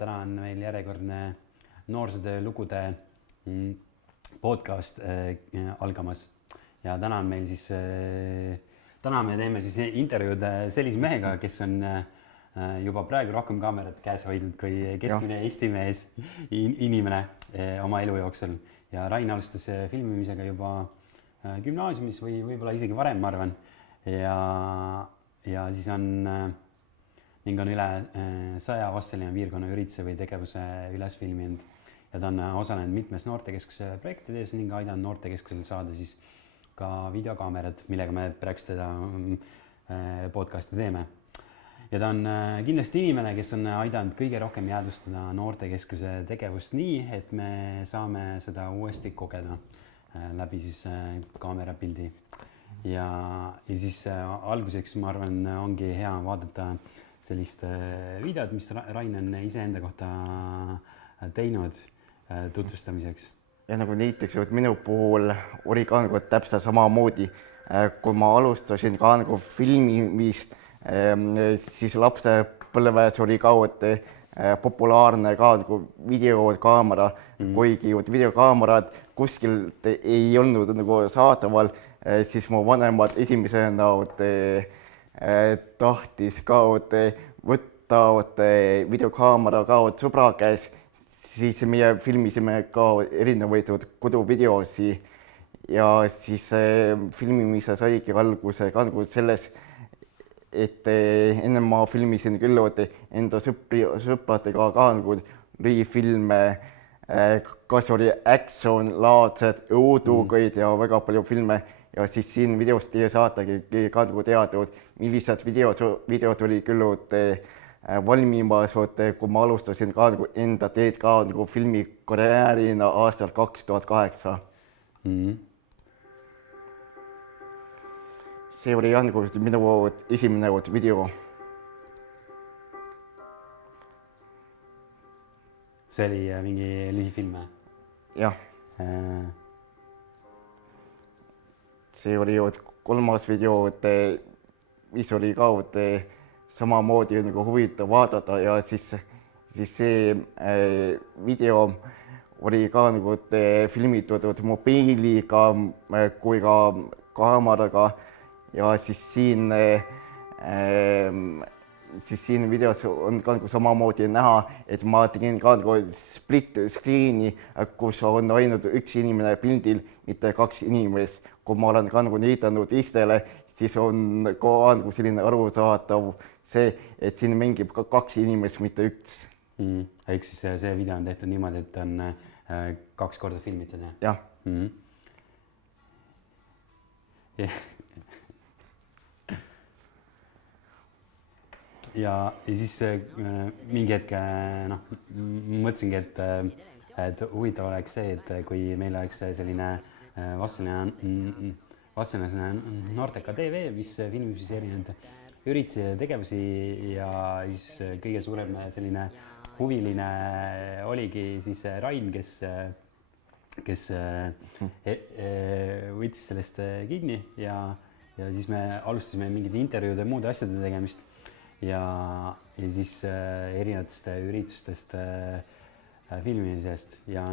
täna on meil järjekordne noorsootöö lugude podcast algamas ja täna on meil siis, täna me teeme siis intervjuud sellise mehega, kes on juba praegu rohkem kaamerat käes hoidnud kui keskmine Eesti mees inimene oma elu jooksul ja Rain alustas filmimisega juba gümnaasiumis või võib-olla isegi varem, ma arvan, ja siis on üle 100 Vastseliina piirkonna ürituse või tegevuse üles filminud ja ta on osalenud mitmes noortekeskuse projektides ning aidanud noortekeskusel saada siis ka videokaamerad, millega me praegu seda podcasti teeme. Ja ta on kindlasti inimene, kes on aidanud kõige rohkem jäädvustada noortekeskuse tegevust nii, et me saame seda uuesti kogeda läbi siis kaamerapildi. Ja siis alguseks, ma arvan, ongi hea vaadata sellist videot, mis Rain on iseenda kohta teinud tutvustamiseks. Ja nagu näiteks minu puhul oli ka täpselt samamoodi, kui ma alustasin ka filmimist, siis lapsepõlves oli ka populaarne ka videokaamera, kuigi videokaamerad kuskilt ei olnud saadaval, siis mu vanemad esimesena tahtis ka võtta videokaamera ka sõbra käes, siis meie filmisime ka erinevaid koduvideosi ja siis filmimise saigi alguse ka selles, et enne ma filmisin küll enda sõpradega ka filme, kas oli action-laadsed, õudugaid ja väga palju filme ja siis siin videost saatagi ka teada, millised videod oli küll valmimas, kui ma alustasin ka enda teed ka filmikarjäärina aastal 2008. See oli minu esimene video. See oli mingi lühifilm? Jah. See oli kolmas video, mis oli ka samamoodi huvitav vaadata ja siis see video oli ka filmitud mobiiliga kui ka kaameraga ja siis siin videos on ka samamoodi näha, et ma tegin ka split screen'i, kus on ainult üks inimene pildil, mitte kaks inimest. Kui ma olen ka näidanud istele, siis on ka selline arusaadav see, et siin mängib ka kaks inimest, mitte üks. Ehk siis see video on tehtud niimoodi, et on 2 korda filmitud? Jah. Ja siis mingi hetk mõtlesingi, et huvitav oleks see, et kui meil oleks selline Vastseliina Noorteka TV, mis filmib siis erinevaid üritusi ja tegevusi ja siis kõige suurem selline huviline oligi siis Rain, kes võttis sellest kinni ja siis me alustasime mingite intervjuude ja muude asjade tegemist. Ja siis erinevatest üritustest filmimisest ja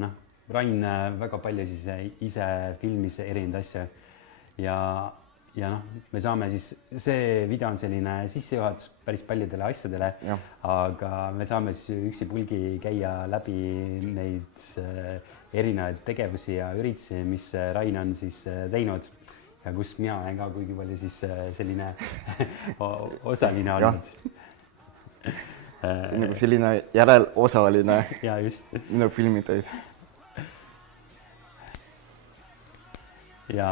Rain väga palju siis ise filmis erinevaid asja ja me saame siis, see video on selline sissejuhatus päris paljudele asjadele, aga me saame siis üksipulgi käia läbi neid erinevaid tegevusi ja üritusi, mis Rain on siis teinud. Ja kus mina olen ka kuigi palju siis selline osaline olnud. Nagu selline järelosaline minu filmides. Ja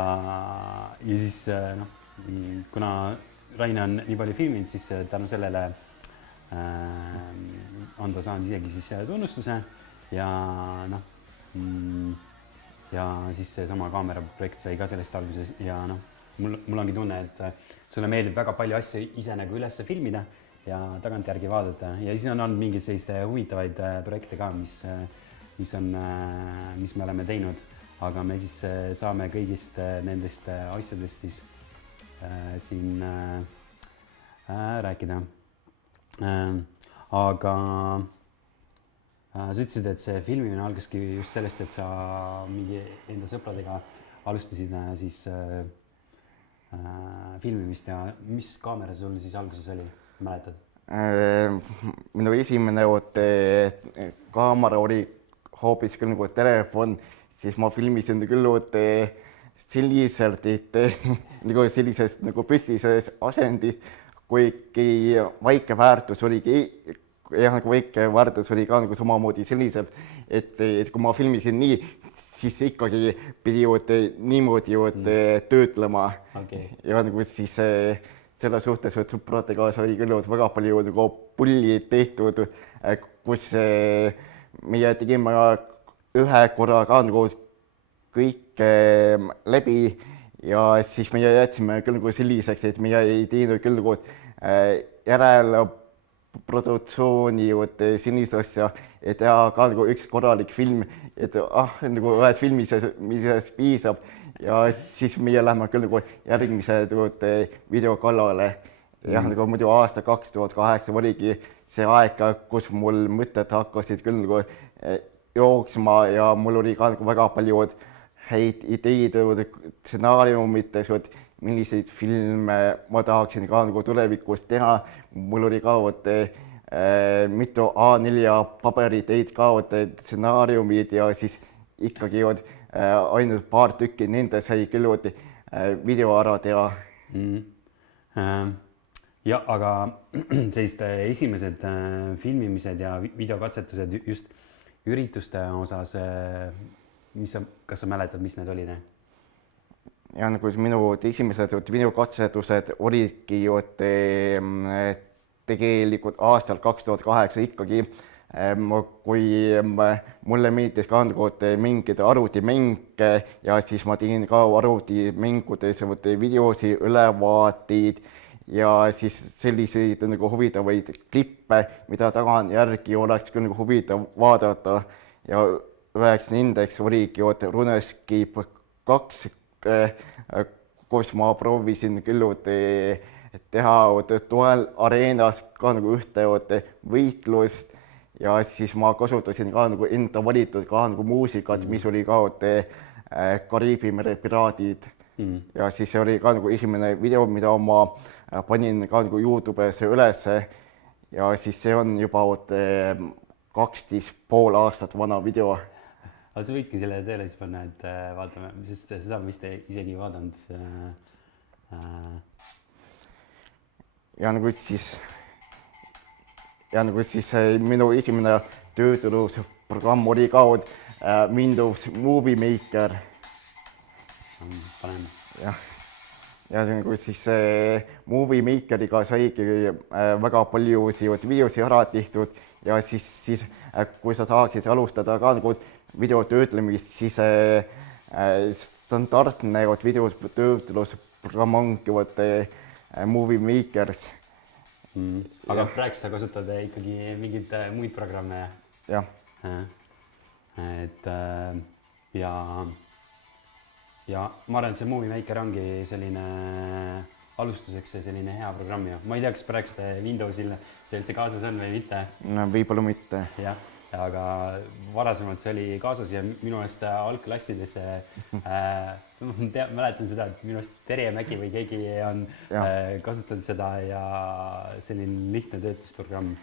siis, kuna Rain on nii palju filminud, siis tänu sellele on ta saanud isegi siis tunnustuse ja ja siis seesama kaameraprojekt sai ka sellest alguses ja mul ongi tunne, et sulle meeldib väga palju asju ise üles filmida ja tagantjärgi vaadata ja siis on olnud mingeid selliste huvitavaid projekte ka, mis me oleme teinud, aga me siis saame kõigist nendest asjadest siis siin rääkida. Aga sa ütlesid, et see filmimine algaski just sellest, et sa mingi enda sõpradega alustasid siis filmimist ja mis kaamera sul siis alguses oli, mäletad? Minu esimene kaamera oli hoopis küll nagu telefon, siis ma filmisin küll selliselt, et nagu sellises nagu püstises asendis, kuigi väike väärtus oligi, jah, nagu väike väärtus oli ka nagu samamoodi selliselt, et kui ma filmisin nii, siis ikkagi pidi niimoodi töötlema. Okay. Ja nagu siis selle suhtes, et sõpradega sai küll väga palju nagu pulli tehtud, kus meie tegime ühe korra ka nagu kõik läbi ja siis meie jätsime küll nagu selliseks, et meie ei teinud küll nagu järelproduktsiooni sellist asja, et teha ka nagu üks korralik film, et nagu ühes filmis piisab ja siis meie lähme küll nagu järgmise video kallale. Jah, nagu muidu aasta 2008 oligi see aeg, kus mul mõtted hakkasid küll nagu jooksma ja mul oli ka nagu väga palju häid ideid stsenaariumites, milliseid filme ma tahaksin ka nagu tulevikus teha. Mul oli ka mitu A4 paberitäid ka stsenaariumid ja siis ikkagi ainult paar tükki nende sai küll video ära teha. Ja, aga sellist esimesed filmimised ja videokatsetused just ürituste osas, kas sa mäletad, mis need olid? Ja nagu minu esimesed videokatsetused olidki tegelikult aastal 2008 ikkagi, kui mulle meeldis ka mingid arvutimänge ja siis ma tegin ka arvutimängudes videosi, ülevaateid ja siis selliseid nagu huvitavaid klippe, mida tagantjärgi oleks küll nagu huvitav vaadata ja üheks nendeks oligi RuneScape 2, kus ma proovisin küll teha dual areenas ka nagu ühte võitlust ja siis ma kasutasin ka nagu enda valitud ka nagu muusikat, mis oli ka Kariibi mere piraadid ja siis see oli ka nagu esimene video, mida ma panin ka nagu YouTube'sse ülesse ja siis see on juba 12,5 aastat vana video. Aga sa võidki selle tööle siis panna, et vaatame, sest seda ma vist isegi ei vaadanud. Ja nagu siis minu esimene töötlusprogramm oli ka Windows Movie Maker. Panen. Ja nagu siis Movie Makeriga saigi väga palju videosi ära tehtud ja siis kui sa tahaksid alustada ka nagu videotöötlemist, siis standardne videotöötlusprogramm ongi Movie Makers. Aga praegu sa kasutad ikkagi mingeid muid programme? Jah. Et ja ma arvan, et see Movie Maker ongi selline alustuseks selline hea programm ja ma ei tea, kas praegu Windowsil see üldse kaasas on või mitte. Võib-olla mitte. Jah, aga varasemalt see oli kaasas ja minu eest algklassides mäletan seda, et minu eest Terje Mägi või keegi on kasutanud seda ja selline lihtne töötlusprogramm.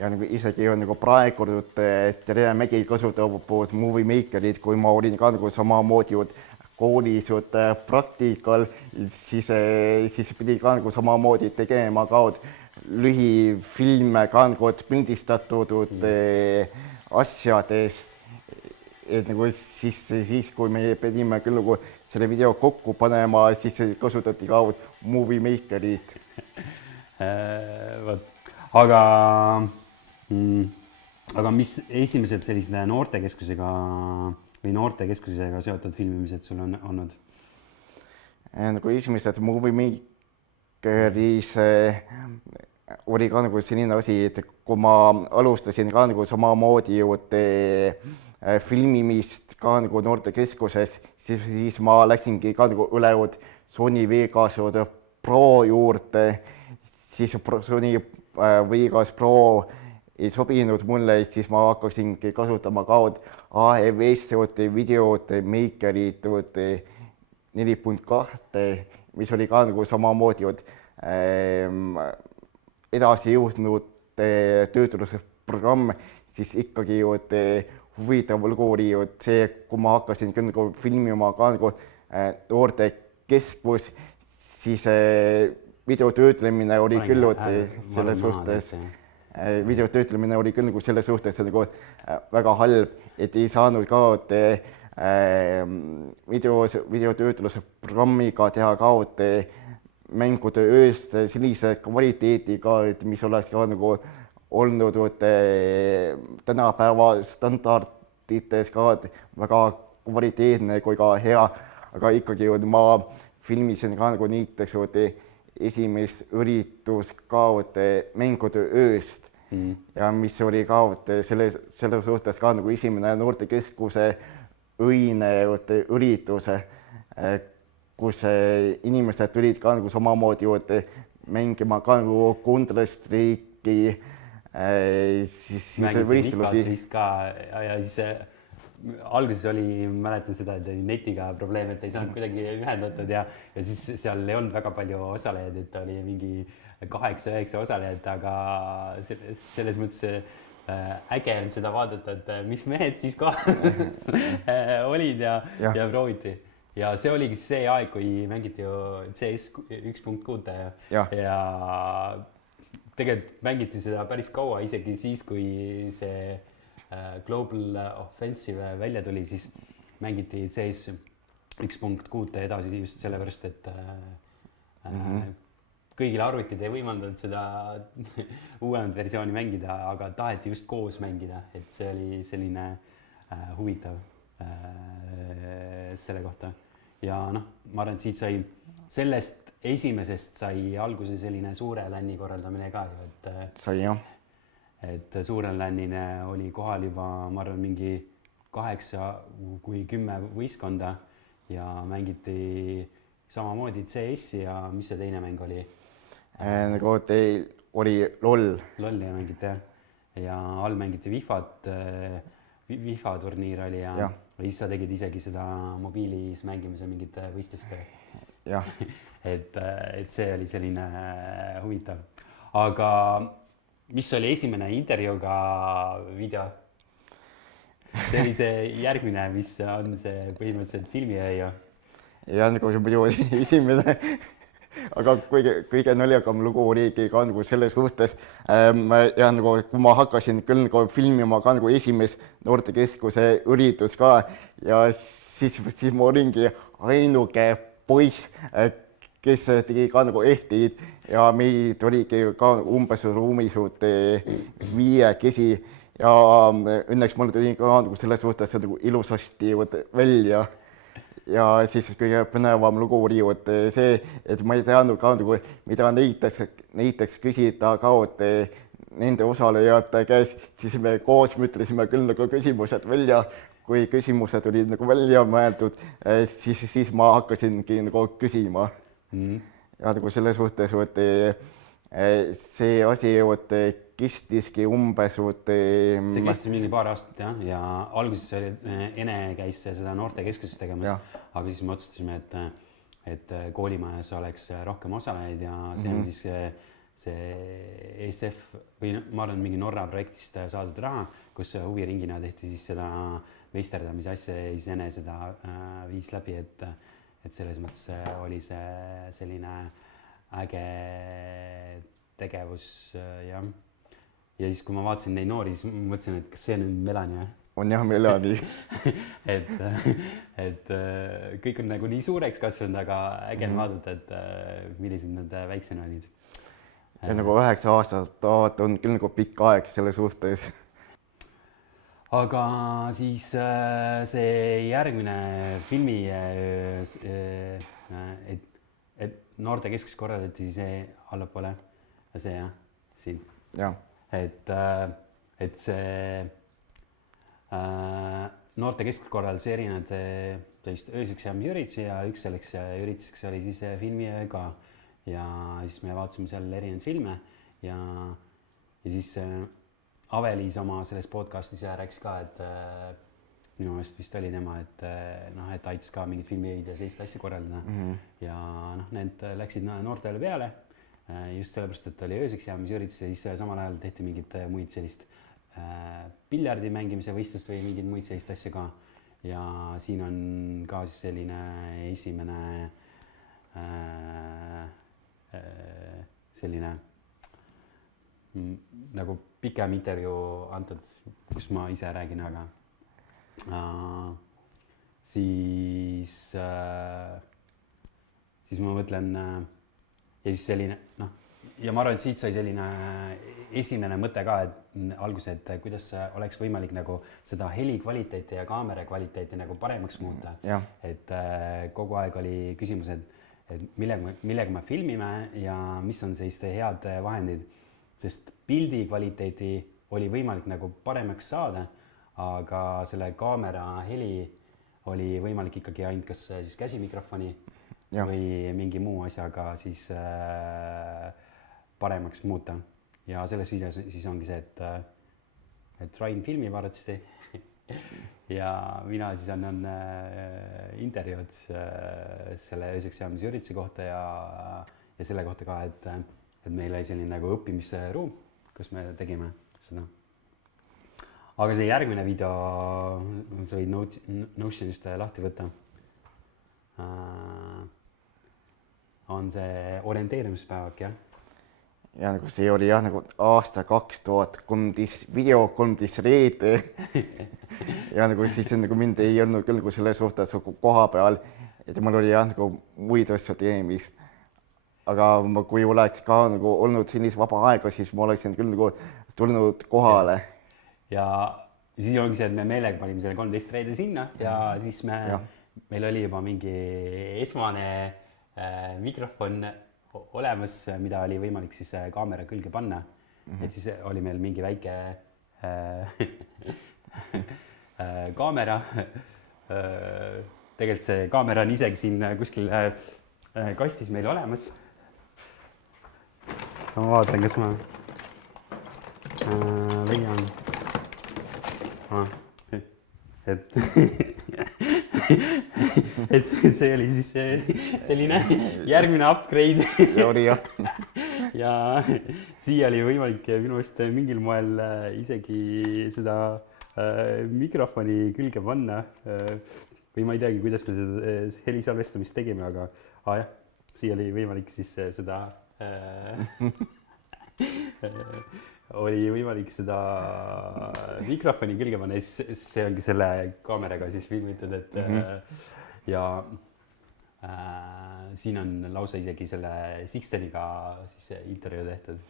Ja nagu isegi on nagu praegu Terje Mägi kasutab Movie Makerit, kui ma olin ka nagu samamoodi koolis praktikal, siis pidi ka nagu samamoodi tegema ka lühifilme ka nagu pildistatud asjadest. Et nagu siis, kui me pidime küll nagu selle video kokku panema, siis kasutati ka Movie Makerit. Aga mis esimesed sellised noortekeskusega seotud filmimised sul on olnud? Nagu esimesed Movie Makeris oli ka nagu selline asi, et kui ma alustasin ka nagu samamoodi filmimist ka nagu noortekeskuses, siis ma läksingi ka nagu üle Sony Vegas Pro juurde, siis Sony Vegas Pro ei sobinud mulle, siis ma hakkasingi kasutama ka AEV-s videot, Makerit 4.2, mis oli ka nagu samamoodi edasi jõudnud töötlusprogramm, siis ikkagi huvitav lugu oli see, kui ma hakkasin küll nagu filmima ka nagu noortekeskus, siis videotöötlemine oli küll selles suhtes, videotöötlemine oli küll nagu selles suhtes nagu väga halb, et ei saanud ka videotöötluse programmiga teha ka mängude ööst sellise kvaliteediga, et mis oleks ka nagu olnud tänapäeva standardites ka väga kvaliteetne kui ka hea, aga ikkagi ma filmisin ka nagu näiteks esimest üritus ka mängude ööst ja mis oli ka selle suhtes ka nagu esimene noortekeskuse õine üritus, kus inimesed tulid ka nagu samamoodi mängima ka nagu Counter-Strike'i, siis võistlusi. Ja siis alguses oli, mäletan seda, et netiga probleem, et ei saanud kuidagi ühendatud ja siis seal ei olnud väga palju osalejaid, et oli mingi 8-9 osalejat, aga selles mõttes äge on seda vaadata, et mis mehed siis ka olid ja prooviti. Ja see oligi see aeg, kui mängiti ju CS 1.6 ja tegelikult mängiti seda päris kaua, isegi siis, kui see Global Offensive välja tuli, siis mängiti CS 1.6 edasi just sellepärast, et kõigil arvutid ei võimaldanud seda uuemat versiooni mängida, aga taheti just koos mängida, et see oli selline huvitav selle kohta. Ja ma arvan, et sellest esimesest sai alguse selline suure länni korraldamine ka ju, sai jah. Et suurel lännine oli kohal juba, ma arvan, mingi 8 või 10 võistkonda ja mängiti samamoodi CS-i ja mis see teine mäng oli? Nagu teil oli LOL. LOL ja mängiti ja all mängiti FIFA turniir oli ja siis sa tegid isegi seda mobiilis mängimise mingite võistluste. et see oli selline huvitav. Aga mis oli esimene intervjuuga video? See oli see järgmine, mis on see põhimõtteliselt filmiöö. Ja nagu see muidu oli esimene, aga kõige naljagam lugu oligi ka nagu selles suhtes. Ja nagu, kui ma hakkasin küll nagu filmima ka nagu esimest noortekeskuse üritus ka ja siis ma olingi ainuke poiss, kes tegi ka nagu ehteid ja meid oligi ka umbes ruumis 5 ja õnneks mul tuli ka nagu selles suhtes nagu ilusasti välja. Ja siis kõige põnevam lugu oli see, et ma ei teadnud ka nagu, mida näiteks küsida ka nende osalejate käes, siis me koos mõtlesime küll nagu küsimused välja. Kui küsimused olid nagu välja mõeldud, siis ma hakkasingi nagu küsima. Ja nagu selles suhtes see asi kestiski umbes. See kestis mingi paar aastat ja alguses oli Ene käis seda noortekeskuses tegemas, aga siis me otsustasime, et koolimajas oleks rohkem osalejaid ja see on siis see ESF või ma arvan mingi Norra projektist saadud raha, kus huviringina tehti siis seda meisterdamise asja ja siis Ene seda viis läbi, et selles mõttes oli see selline äge tegevus ja siis, kui ma vaatasin neid noori, siis mõtlesin, et kas see on Melanie? On jah, Melanie. et kõik on nagu nii suureks kasvanud, aga äge on vaadata, et millised nad väiksena olid. Ja nagu 9 aastat on küll nagu pikk aeg selle suhtes. Aga siis see järgmine filmi, et noortekeskus korraldati see allapoole ja see siin. Et see noortekeskus korraldas erinevad ööseks jäämise üritusi ja üks selleks ürituseks oli siis filmiöö ka ja siis me vaatasime seal erinevaid filme ja siis Avelis oma selles podcastis ja rääkis ka, et minu meelest vist oli tema, et noh, et aitas ka mingit filmiöid ja sellist asja korraldada ja noh, need läksid noortele peale just sellepärast, et oli ööseks jäämisüritus ja siis samal ajal tehti mingit muid sellist piljardi mängimise võistlust või mingeid muid sellist asja ka ja siin on ka siis selline esimene selline nagu pikem intervjuu antud, kus ma ise räägin, aga siis ma mõtlen ja siis selline noh, ja ma arvan, et siit sai selline esimene mõte ka, et alguse, et kuidas oleks võimalik nagu seda heli kvaliteeti ja kaamera kvaliteeti nagu paremaks muuta. Et kogu aeg oli küsimus, et millega me filmime ja mis on selliste head vahendid, sest pildi kvaliteeti oli võimalik nagu paremaks saada, aga selle kaamera heli oli võimalik ikkagi ainult kas siis käsimikrofoni või mingi muu asjaga siis paremaks muuta. Ja selles videos siis ongi see, et Rain filmib arvatavasti ja mina siis annan intervjuud selle ööseks jäämise ürituse kohta ja selle kohta ka, et meil oli selline nagu õppimisruum, kus me tegime seda. Aga see järgmine video, sa võid Notionist lahti võtta, on see orienteerimispäevak, jah? Ja nagu see oli jah, nagu aasta 2013 video 13 reede ja nagu siis nagu mind ei olnud küll nagu selle suhtes koha peal, et mul oli jah nagu muid asju teemist. Aga kui oleks ka nagu olnud sellise vaba aega, siis ma oleksin küll nagu tulnud kohale. Ja siis ongi see, et me meelega panime selle 13 reede sinna ja siis meil oli juba mingi esmane mikrofon olemas, mida oli võimalik siis kaamera külge panna. Et siis oli meil mingi väike kaamera. Tegelikult see kaamera on isegi siin kuskil kastis meil olemas. Ma vaatan, kas ma leian. Et see oli siis selline järgmine upgrade. Ja siia oli võimalik minu meelest mingil moel isegi seda mikrofoni külge panna. Või ma ei teagi, kuidas me seda helisalvestamist tegime, aga jah, siia oli võimalik siis seda oli võimalik seda mikrofoni külge panna ja see ongi selle kaameraga siis filmitud, et ja siin on lausa isegi selle Sixteniga siis intervjuu tehtud.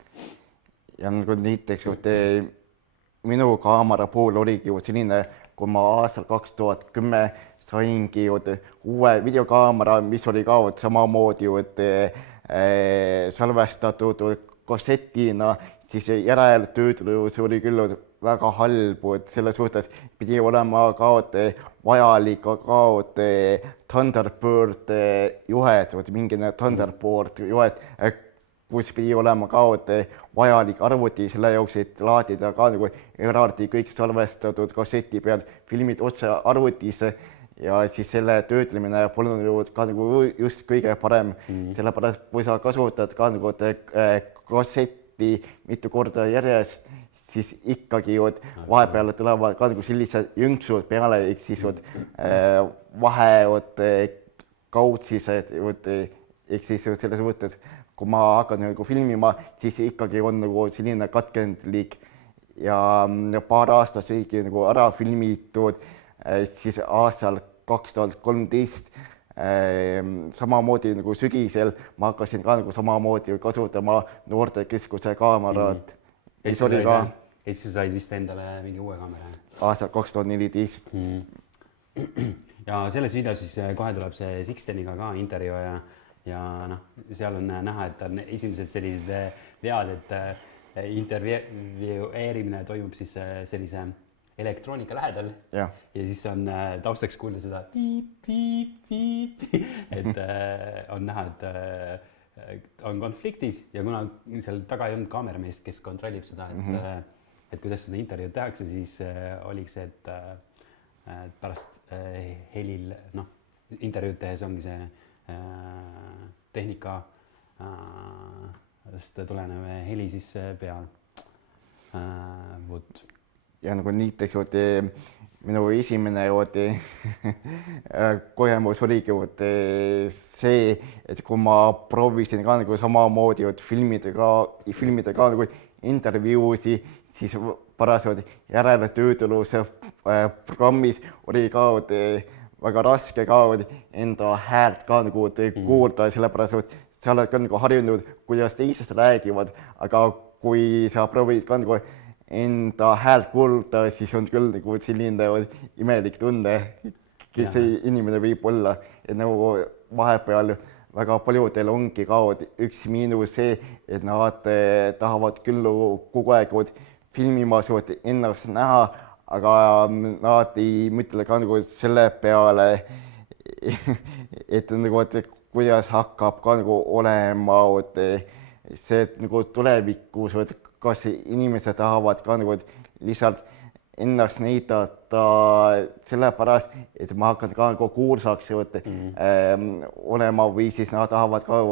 Ja nagu näiteks minu kaamera puhul oligi selline, kui ma aastal 2010 saingi uue videokaamera, mis oli ka samamoodi salvestatud kassetina, siis järeltöötlus oli küll väga halb, et selle suhtes pidi olema ka vajalik ka Thunderbird juhet, mingine Thunderbird juhet, kus pidi olema ka vajalik arvuti selle jaoks, et laadida ka nagu eraldi kõik salvestatud kasseti peal filmid otse arvutisse ja siis selle töötlemine polnud ka nagu just kõige parem, sellepärast kui sa kasutad ka nagu kasseti mitu korda järjest, siis ikkagi vahepeal tulevad ka nagu sellised jõnksud peale, ehk siis vahe kaudsised, ehk siis selles mõttes, kui ma hakkan nagu filmima, siis ikkagi on nagu selline katkendlik ja paar aastat oligi nagu ära filmitud, siis aastal 2013 samamoodi nagu sügisel ma hakkasin ka nagu samamoodi kasutama noortekeskuse kaamerat. Ja siis said vist endale mingi uue kaamera? Aastal 2014. Ja selles videos siis kohe tuleb see Sixteniga ka intervjuu ja noh, seal on näha, et on esimesed sellised vead, et intervjueerimine toimub siis sellise elektroonika lähedal ja siis on taustaks kuulda seda piip, piip, piip, et on näha, et on konfliktis ja kuna seal taga ei olnud kaamerameest, kes kontrollib seda, et kuidas seda intervjuud tehakse, siis oligi see, et pärast helil, noh, intervjuud tehes ongi see tehnika tulenev heli siis peal. Vot. Ja nagu näiteks minu esimene kogemus oligi see, et kui ma proovisin ka nagu samamoodi filmida ka nagu intervjuusi, siis parasjagu järeletöötluse programmis oli ka väga raske ka enda häält ka nagu kuulda, sellepärast et sa oled ka nagu harjunud, kuidas teised räägivad, aga kui sa proovid ka nagu enda häält kuulda, siis on küll nagu selline imelik tunne, kes see inimene võib olla. Et nagu vahepeal väga paljudel ongi ka üks miinus see, et nad tahavad küll kogu aeg filmimas ennast näha, aga nad ei mõtle ka nagu selle peale, et nagu, kuidas hakkab ka nagu olema see nagu tulevikus, kas inimesed tahavad ka nagu lihtsalt ennast näidata sellepärast, et ma hakkan ka nagu kuulsaks olema või siis nad tahavad ka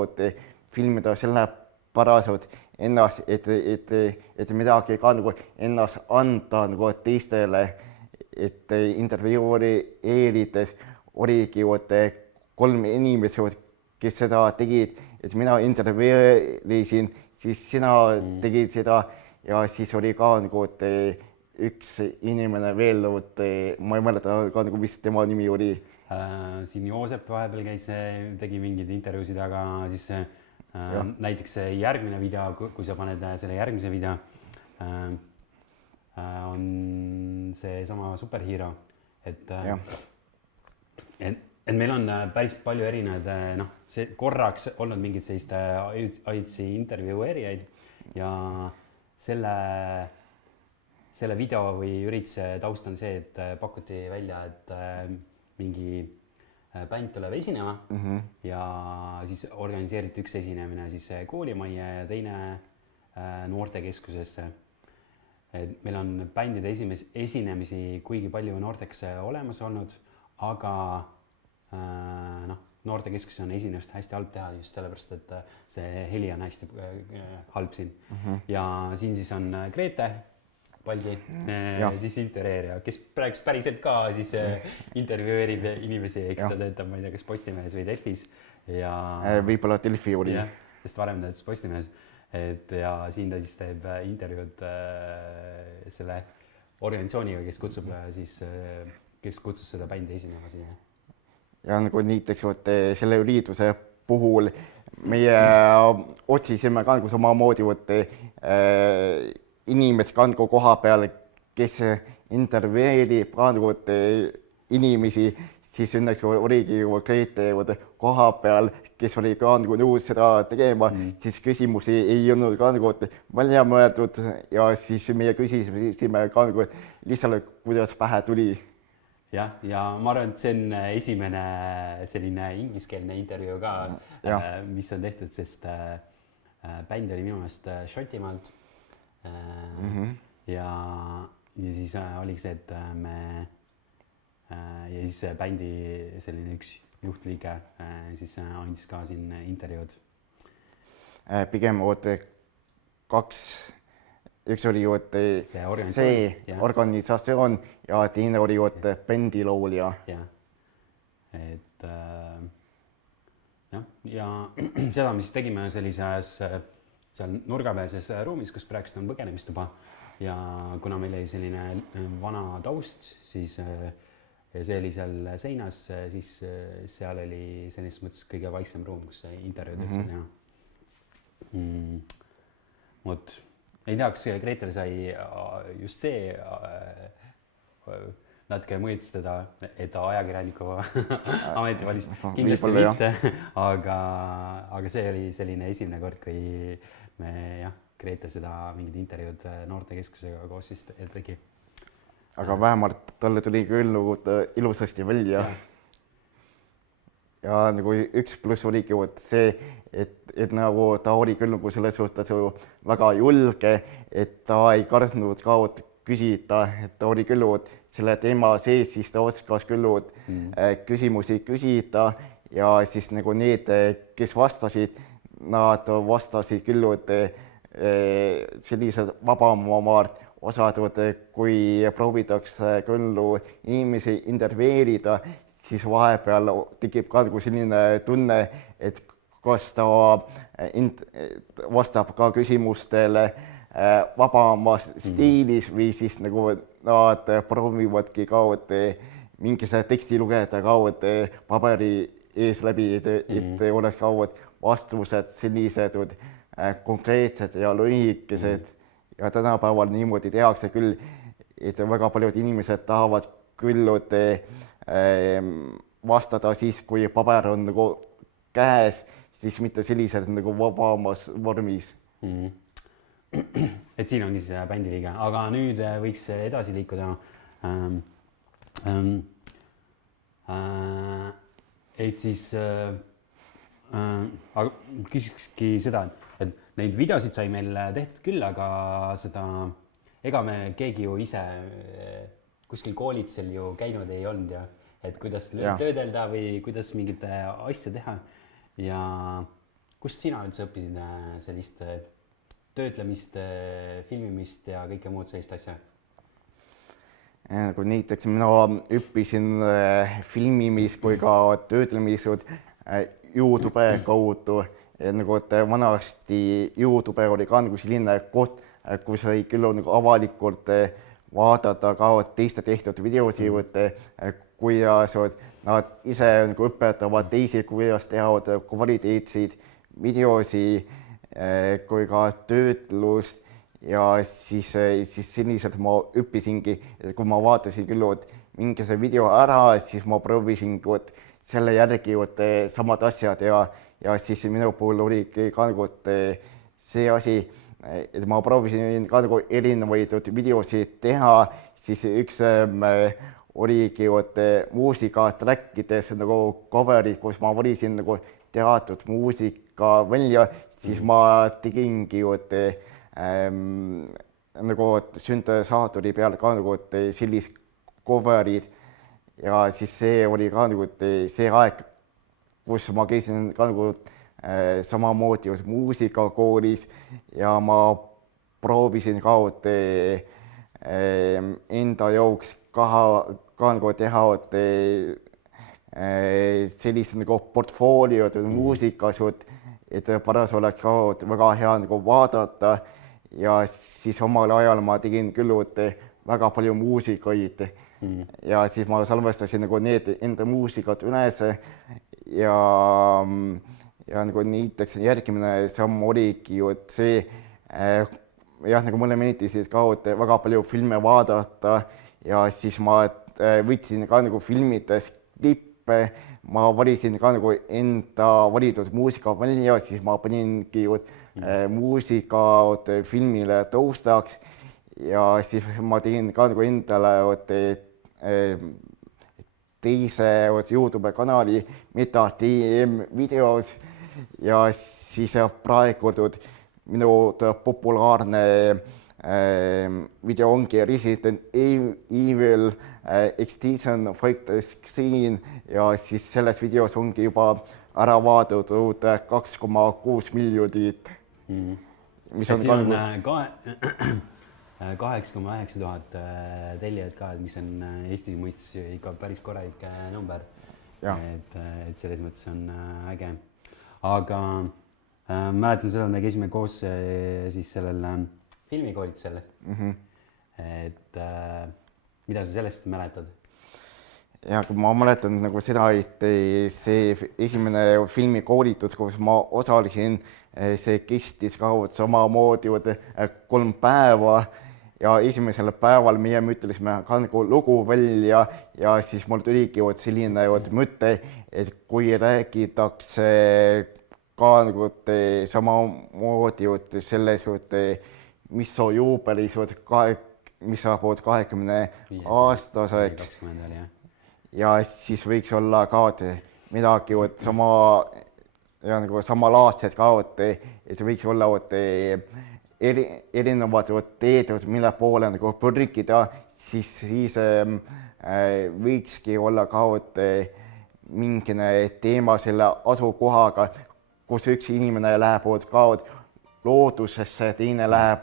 filmida sellepärast ennast, et midagi ka nagu ennast anda nagu teistele, et intervjueerides oligi 3 inimest, kes seda tegid, et mina intervjueerisin, siis sina tegid seda ja siis oli ka nagu üks inimene veel, ma ei mäleta ka nagu, mis tema nimi oli. Siin Joosep vahepeal käis, tegi mingeid intervjuusid, aga siis näiteks see järgmine video, kui sa paned selle järgmise video, on see sama Superhero, et meil on päris palju erinevaid, see korraks olnud mingid sellist ajutisi intervjueerijaid ja selle video või ürituse taust on see, et pakuti välja, et mingi bänd tuleb esinema ja siis organiseeriti üks esinemine siis koolimajja ja teine noortekeskusesse. Et meil on bändide esinemisi kuigi palju noorteks olemas olnud, aga noortekeskuses on esinemist hästi halb teha just sellepärast, et see heli on hästi halb siin. Ja siin siis on Grete Palgi, siis intervjueerija, kes praegu päriselt ka siis intervjueerib inimesi, eks ta töötab, ma ei tea, kas Postimehes või Delfis. Võib-olla Delfi oli. Sest varem töötas Postimehes. Ja siin ta siis teeb intervjuud selle organisatsiooniga, kes kutsus seda bändi esinema siia. Ja nagu näiteks selle ürituse puhul meie otsisime ka nagu samamoodi inimesi ka nagu koha peal, kes intervjueerib ka nagu inimesi, siis õnneks oligi Grete koha peal, kes oli ka nagu nõus seda tegema, siis küsimusi ei olnud ka nagu välja mõeldud ja siis meie küsisime ka nagu lihtsalt, kuidas pähe tuli. Ja ma arvan, et see on esimene selline ingliskeelne intervjuu ka, mis on tehtud, sest bänd oli minu meelest Šotimaalt. Ja siis oligi see, et ja siis bändi selline üks juhtliige siis andis ka siin intervjuud. Pigem üks oli see organisatsioon ja teine oli bändilaulja. Et ja seda me siis tegime sellises seal nurgapealses ruumis, kus praegust on põgenemistuba ja kuna meil oli selline vana taust, siis ja see oli seal seinas, siis seal oli selles mõttes kõige vaiksem ruum, kus intervjuud üldse teha. Vot. Ei tea, kas Gretel sai just see natuke mõjutustada, et ta ajakirjaniku ameti valis kindlasti mitte, aga see oli selline esimene kord, kui me Gretel seda mingid intervjuud noortekeskusega koos siis tegi. Aga vähemalt talle tuli küll ilusasti välja. ja nagu üks pluss oligi see, et nagu ta oli küll nagu selles suhtes väga julge, et ta ei kartnud ka küsida, et ta oli küll selle teema sees, siis ta oskas küll küsimusi küsida ja siis nagu need, kes vastasid, nad vastasid küll sellised vabamad osad, kui proovitakse küll inimesi intervjueerida, siis vahepeal tekib ka nagu selline tunne, et kas ta vastab ka küsimustele vabamas stiilis või siis nagu nad proovivadki ka mingis teksti lugeda ka paberi ees läbi, et oleks ka vastused sellised konkreetsed ja lühikesed ja tänapäeval niimoodi tehakse küll, et väga paljud inimesed tahavad küll vastada siis, kui paber on nagu käes, siis mitte sellised nagu vabamas vormis. Et siin ongi siis bändi liige, aga nüüd võiks edasi liikuda. Et siis aga küsikski seda, et neid videosid sai meil tehtud küll, aga seda, ega me keegi ju ise kuskil koolitsel ju käinud ei olnud ja et kuidas töödelda või kuidas mingit asja teha ja kust sina üldse õppisid sellist töötlemist, filmimist ja kõike muud sellist asja? Kui näiteks mina õppisin filmimist kui ka töötlemised YouTube kaudu, nagu vanasti YouTube oli ka nagu selline koht, kus sai küll nagu avalikult vaadata ka teiste tehtud videosid, kuidas nad ise nagu õpetavad teisi, kuidas teha kvaliteetseid videosid kui ka töötlust ja siis selliselt ma õppisingi, et kui ma vaatasin küll mingi video ära, siis ma proovisin selle järgi samad asjad ja siis minu puhul oligi ka nagu see asi, et ma proovisin ka nagu erinevaid videosid teha, siis üks oligi muusikatrackides nagu coverid, kus ma valisin nagu teatud muusika välja, siis ma tegingi nagu süntesaatori peal ka nagu sellist coverid ja siis see oli ka nagu see aeg, kus ma käisin ka nagu samamoodi muusikakoolis ja ma proovisin ka enda jaoks ka nagu teha sellist nagu portfooliod muusikas, et paras oleks ka väga hea nagu vaadata ja siis omal ajal ma tegin küll väga palju muusikaid ja siis ma salvestasin nagu need enda muusikat üles ja nagu näiteks järgmine samm oligi see, jah, nagu mulle meeldisid ka väga palju filme vaadata ja siis ma võtsin ka nagu filmides klippe, ma valisin ka nagu enda valitud muusika välja, siis ma paningi muusika filmile taustaks ja siis ma tegin ka nagu endale teise YouTube kanali Meta TM videos ja siis praegu minu populaarne video ongi Resident Evil Extinction Fighters Scene ja siis selles videos ongi juba ära vaadatud 2,6 miljonit. Mis on siin on 8,9 tuhat tellijad ka, mis on Eesti mõistes ikka päris korralik number. Et selles mõttes on äge. Aga mäletan seda, me käisime koos siis sellel filmikoolitusel. Et mida sa sellest mäletad? Ja kui ma mäletan nagu seda, et see esimene filmikoolitus, kus ma osalesin, see kestis ka samamoodi 3 päeva ja esimesel päeval meie mõtlesime ka nagu lugu välja ja siis mul tuligi selline mõte, et kui räägitakse ka nagu samamoodi selles, mis on juubelis, mis saab 20 aastaseks ja siis võiks olla ka midagi sama ja nagu samalaadset ka, et võiks olla erinevad teed, mille poole nagu pürgida, siis võikski olla ka mingine teema selle asukohaga, kus üks inimene läheb ka loodusesse, teine läheb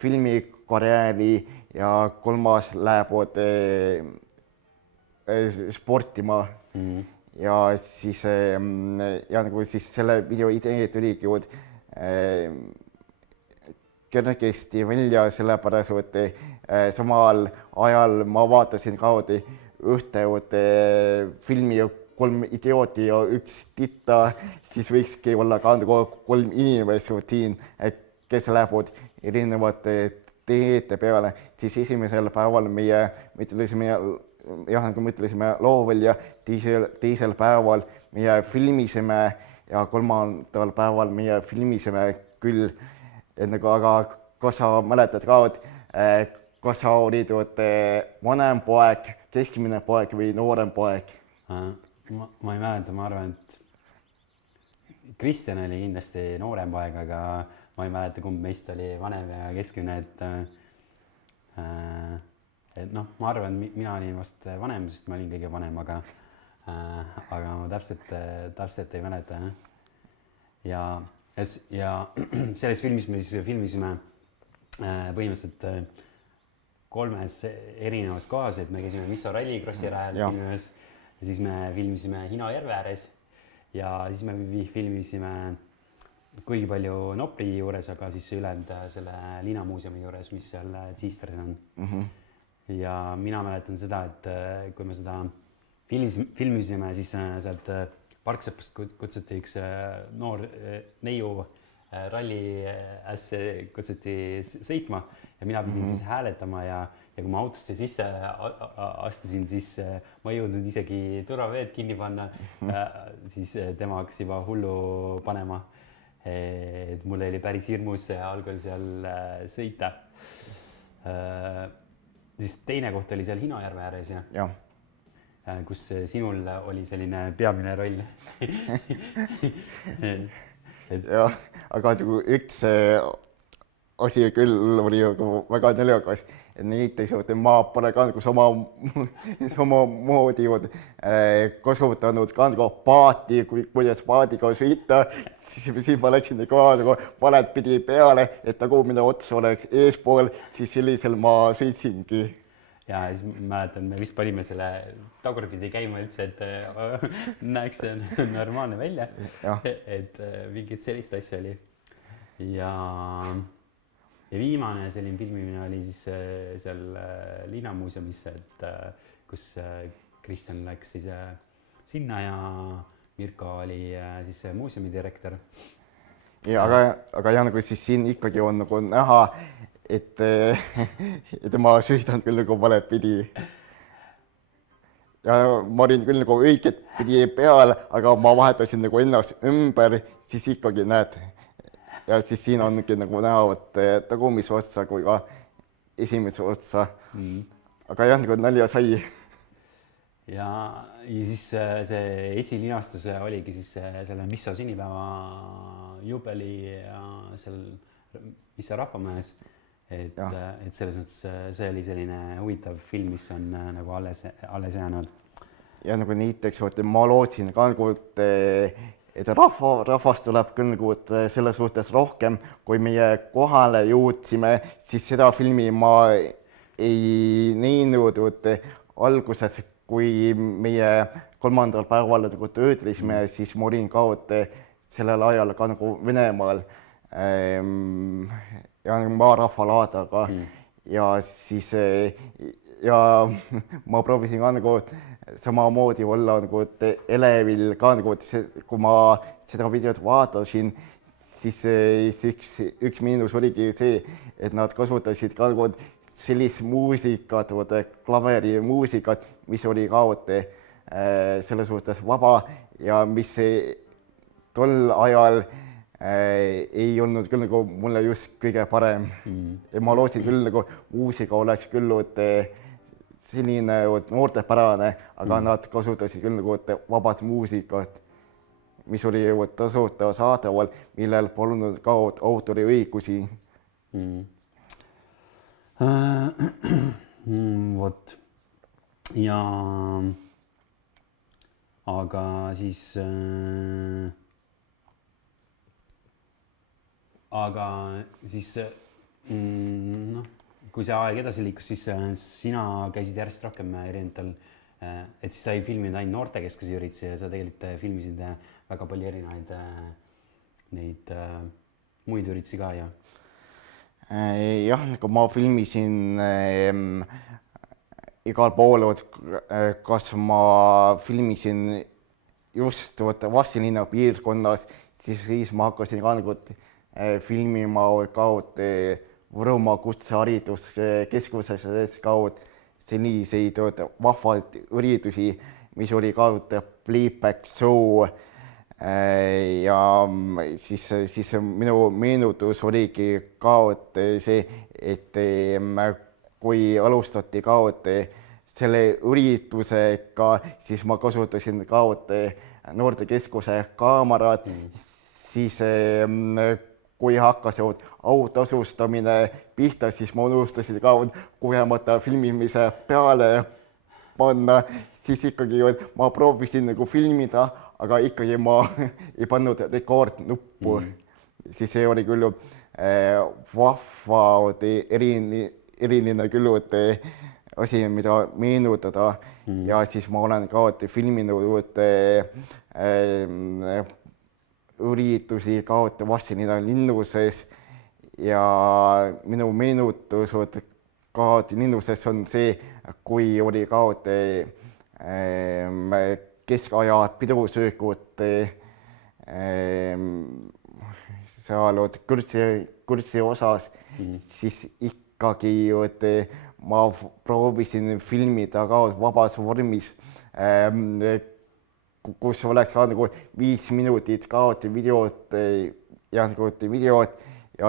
filmikarjääri ja kolmas läheb sportima. Ja siis ja nagu siis selle video idee tuligi kergesti välja, sellepärast samal ajal ma vaatasin ka ühte filmi 3 idiooti ja 1 titta, siis võikski olla ka nagu 3 inimest siin, kes lähevad erinevate teede peale, siis esimesel päeval meie mõtlesime loovel ja teisel päeval meie filmisime ja kolmandal päeval meie filmisime küll. Aga kas sa mäletad ka, kas sa olid vanem poeg, keskmine poeg või noorem poeg? Ma ei mäleta, ma arvan, et Kristjan oli kindlasti noorem poeg, aga ma ei mäleta, kumb meist oli vanem ja keskmine, et noh, ma arvan, mina olin vast vanem, sest ma olin kõige vanem, aga ma täpselt ei mäleta. Ja selles filmis me siis filmisime põhimõtteliselt 3 erinevas kohas, et me käisime Misso rallikrossi rajal filmimas ja siis me filmisime Hino järve ääres ja siis me filmisime kuigi palju Nopri juures, aga siis ülejäänud selle Linnamuuseumi juures, mis seal Tsiistris on. Ja mina mäletan seda, et kui me seda filmisime, siis sealt Parksepast kutsuti üks noor neiu ralli ässe kutsuti sõitma ja mina pidin siis hääletama ja kui ma autosse sisse astusin, siis ma ei jõudnud isegi turvaveed kinni panna, siis tema hakkas juba hullu panema. Et mul oli päris hirmus algul seal sõita. Siis teine koht oli seal Hino järve ääres, kus sinul oli selline peamine roll. Jah, aga üks asi küll oli väga naljakas, et näiteks ma pole ka samamoodi kasutanud ka paati, kuidas paatiga sõita, siis ma läksin valet pidi peale, et tagumine ots oleks eespool, siis sellisel ma sõitsingi. Ja siis mäletan, me vist panime selle tagurpidi käima üldse, et näeks normaalne välja, et mingit sellist asja oli. Ja viimane selline filmimine oli siis seal Linnamuuseumisse, et kus Kristjan läks siis sinna ja Mirko oli siis muuseumi direktor. Ja, aga nagu siis siin ikkagi on nagu näha, et ma sõidan küll nagu valet pidi. Ja ma olin küll nagu õiget pidi peal, aga ma vahetasin nagu ennast ümber, siis ikkagi näed. Ja siis siin ongi nagu näevad tagumise otsa kui ka esimese otsa. Aga jah, nagu nalja sai. Ja siis see esilinastus oligi siis selle Misso sünnipäeva juubeli ja seal Misso rahvamäes. Et selles mõttes see oli selline huvitav film, mis on nagu alles jäänud. Ja nagu näiteks ma lootsin ka, et rahvas tuleb küll selles suhtes rohkem, kui meie kohale jõudsime, siis seda filmi ma ei näinud alguses, kui meie 3. päeval töötasime, siis ma olin ka sellel ajal ka nagu Venemaal ja maarahvalaadaga ja siis ja ma proovisin ka nagu samamoodi olla nagu elevil ka nagu, kui ma seda videot vaatasin, siis üks miinus oligi see, et nad kasutasid ka nagu sellist muusikat, klaverimuusikat, mis oli ka selles suhtes vaba ja mis tol ajal ei olnud küll nagu mulle just kõige parem. Ja ma lootsin küll nagu muusika oleks küll selline noortepärane, aga nad kasutasid küll nagu vabad muusikat, mis oli tasuta saadaval, millel polnud ka autoriõigusi. Vot ja aga siis noh, kui see aeg edasi liikus, siis sina käisid järjest rohkem erinevatel, et siis sa ei filminud ainult noortekeskuse üritusi ja sa tegelikult filmisid väga palju erinevaid neid muid üritusi ka ja jah, nagu ma filmisin igal pool, kas ma filmisin just Vastseliina piirkonnas, siis ma hakkasin ka nagu filmima ka Võrumaa Kutsehariduskeskuses ka selliseid vahvaid üritusi, mis oli ka playback show. Ja siis minu meenutus oligi ka see, et kui alustati ka selle üritusega, siis ma kasutasin ka noortekeskuse kaamerad, siis kui hakkas autasustamine pihta, siis ma unustasin ka kogemata filmimise peale panna, siis ikkagi ma proovisin nagu filmida, aga ikkagi ma ei pannud rekordnuppu. Siis see oli küll vahva eriline küll asi, mida meenutada ja siis ma olen ka filminud üritusi ka Vastseliina linnuses ja minu meenutused ka linnuses on see, kui oli ka keskaja pidusöökud seal kõrtsi osas, siis ikkagi ma proovisin filmida ka vabas vormis, kus oleks ka nagu 5 minutit ka videot ja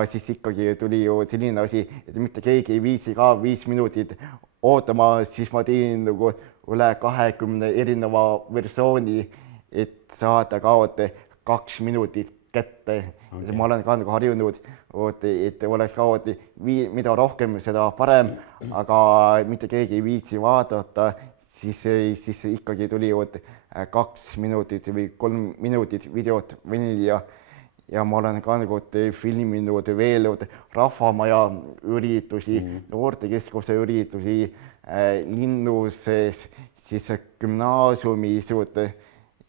siis ikkagi tuli ju selline asi, et mitte keegi ei viitsi ka 5 minutit ootama, siis ma tegin nagu üle 20 erineva versiooni, et saada ka 2 minutit kätte. Okay. Ma olen ka nagu harjunud, et oleks ka mida rohkem, seda parem, aga mitte keegi ei viitsi vaadata, siis ikkagi tuli 2 minutit või 3 minutit videot välja ja ma olen ka nagu filminud veel rahvamaja üritusi, noortekeskuse üritusi, linnuses, siis gümnaasiumis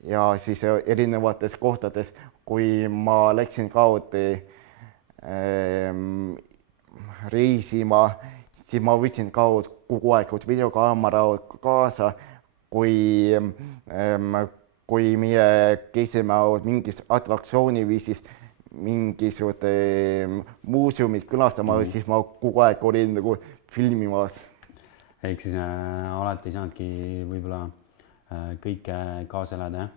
ja siis erinevates kohtades, kui ma läksin ka reisima, siis ma võtsin ka kogu aeg videokaamera kaasa, kui meie käisime mingis atraktsiooni või siis mingisugused muuseumid külastama, siis ma kogu aeg olin nagu filmimas. Ehk siis alati ei saanudki võib-olla kõike kaasa elada, jah?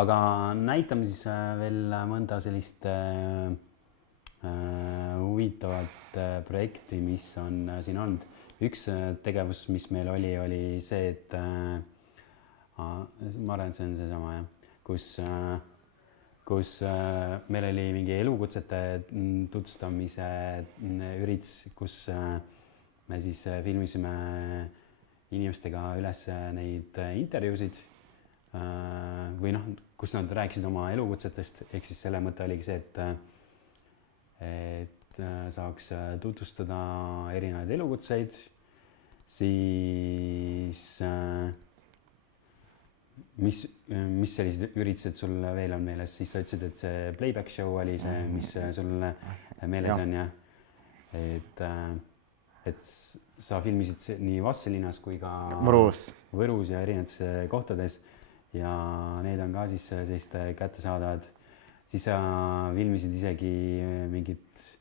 Aga näitame siis veel mõnda sellist huvitavat projekti, mis on siin olnud. Üks tegevus, mis meil oli see, et ma arvan, et see on seesama, jah, kus meil oli mingi elukutsete tutvustamise üritus, kus me siis filmisime inimestega üles neid intervjuusid või noh, kus nad rääkisid oma elukutsetest, ehk siis selle mõte oligi see, et saaks tutvustada erinevaid elukutseid, siis mis sellised üritused sul veel on meeles, siis sa ütlesid, et see playback show oli see, mis sul meeles on ja et sa filmisid nii Vastseliinas kui ka Võrus ja erinevates kohtades ja need on ka siis sellist kättesaadavad. Siis sa filmisid isegi mingit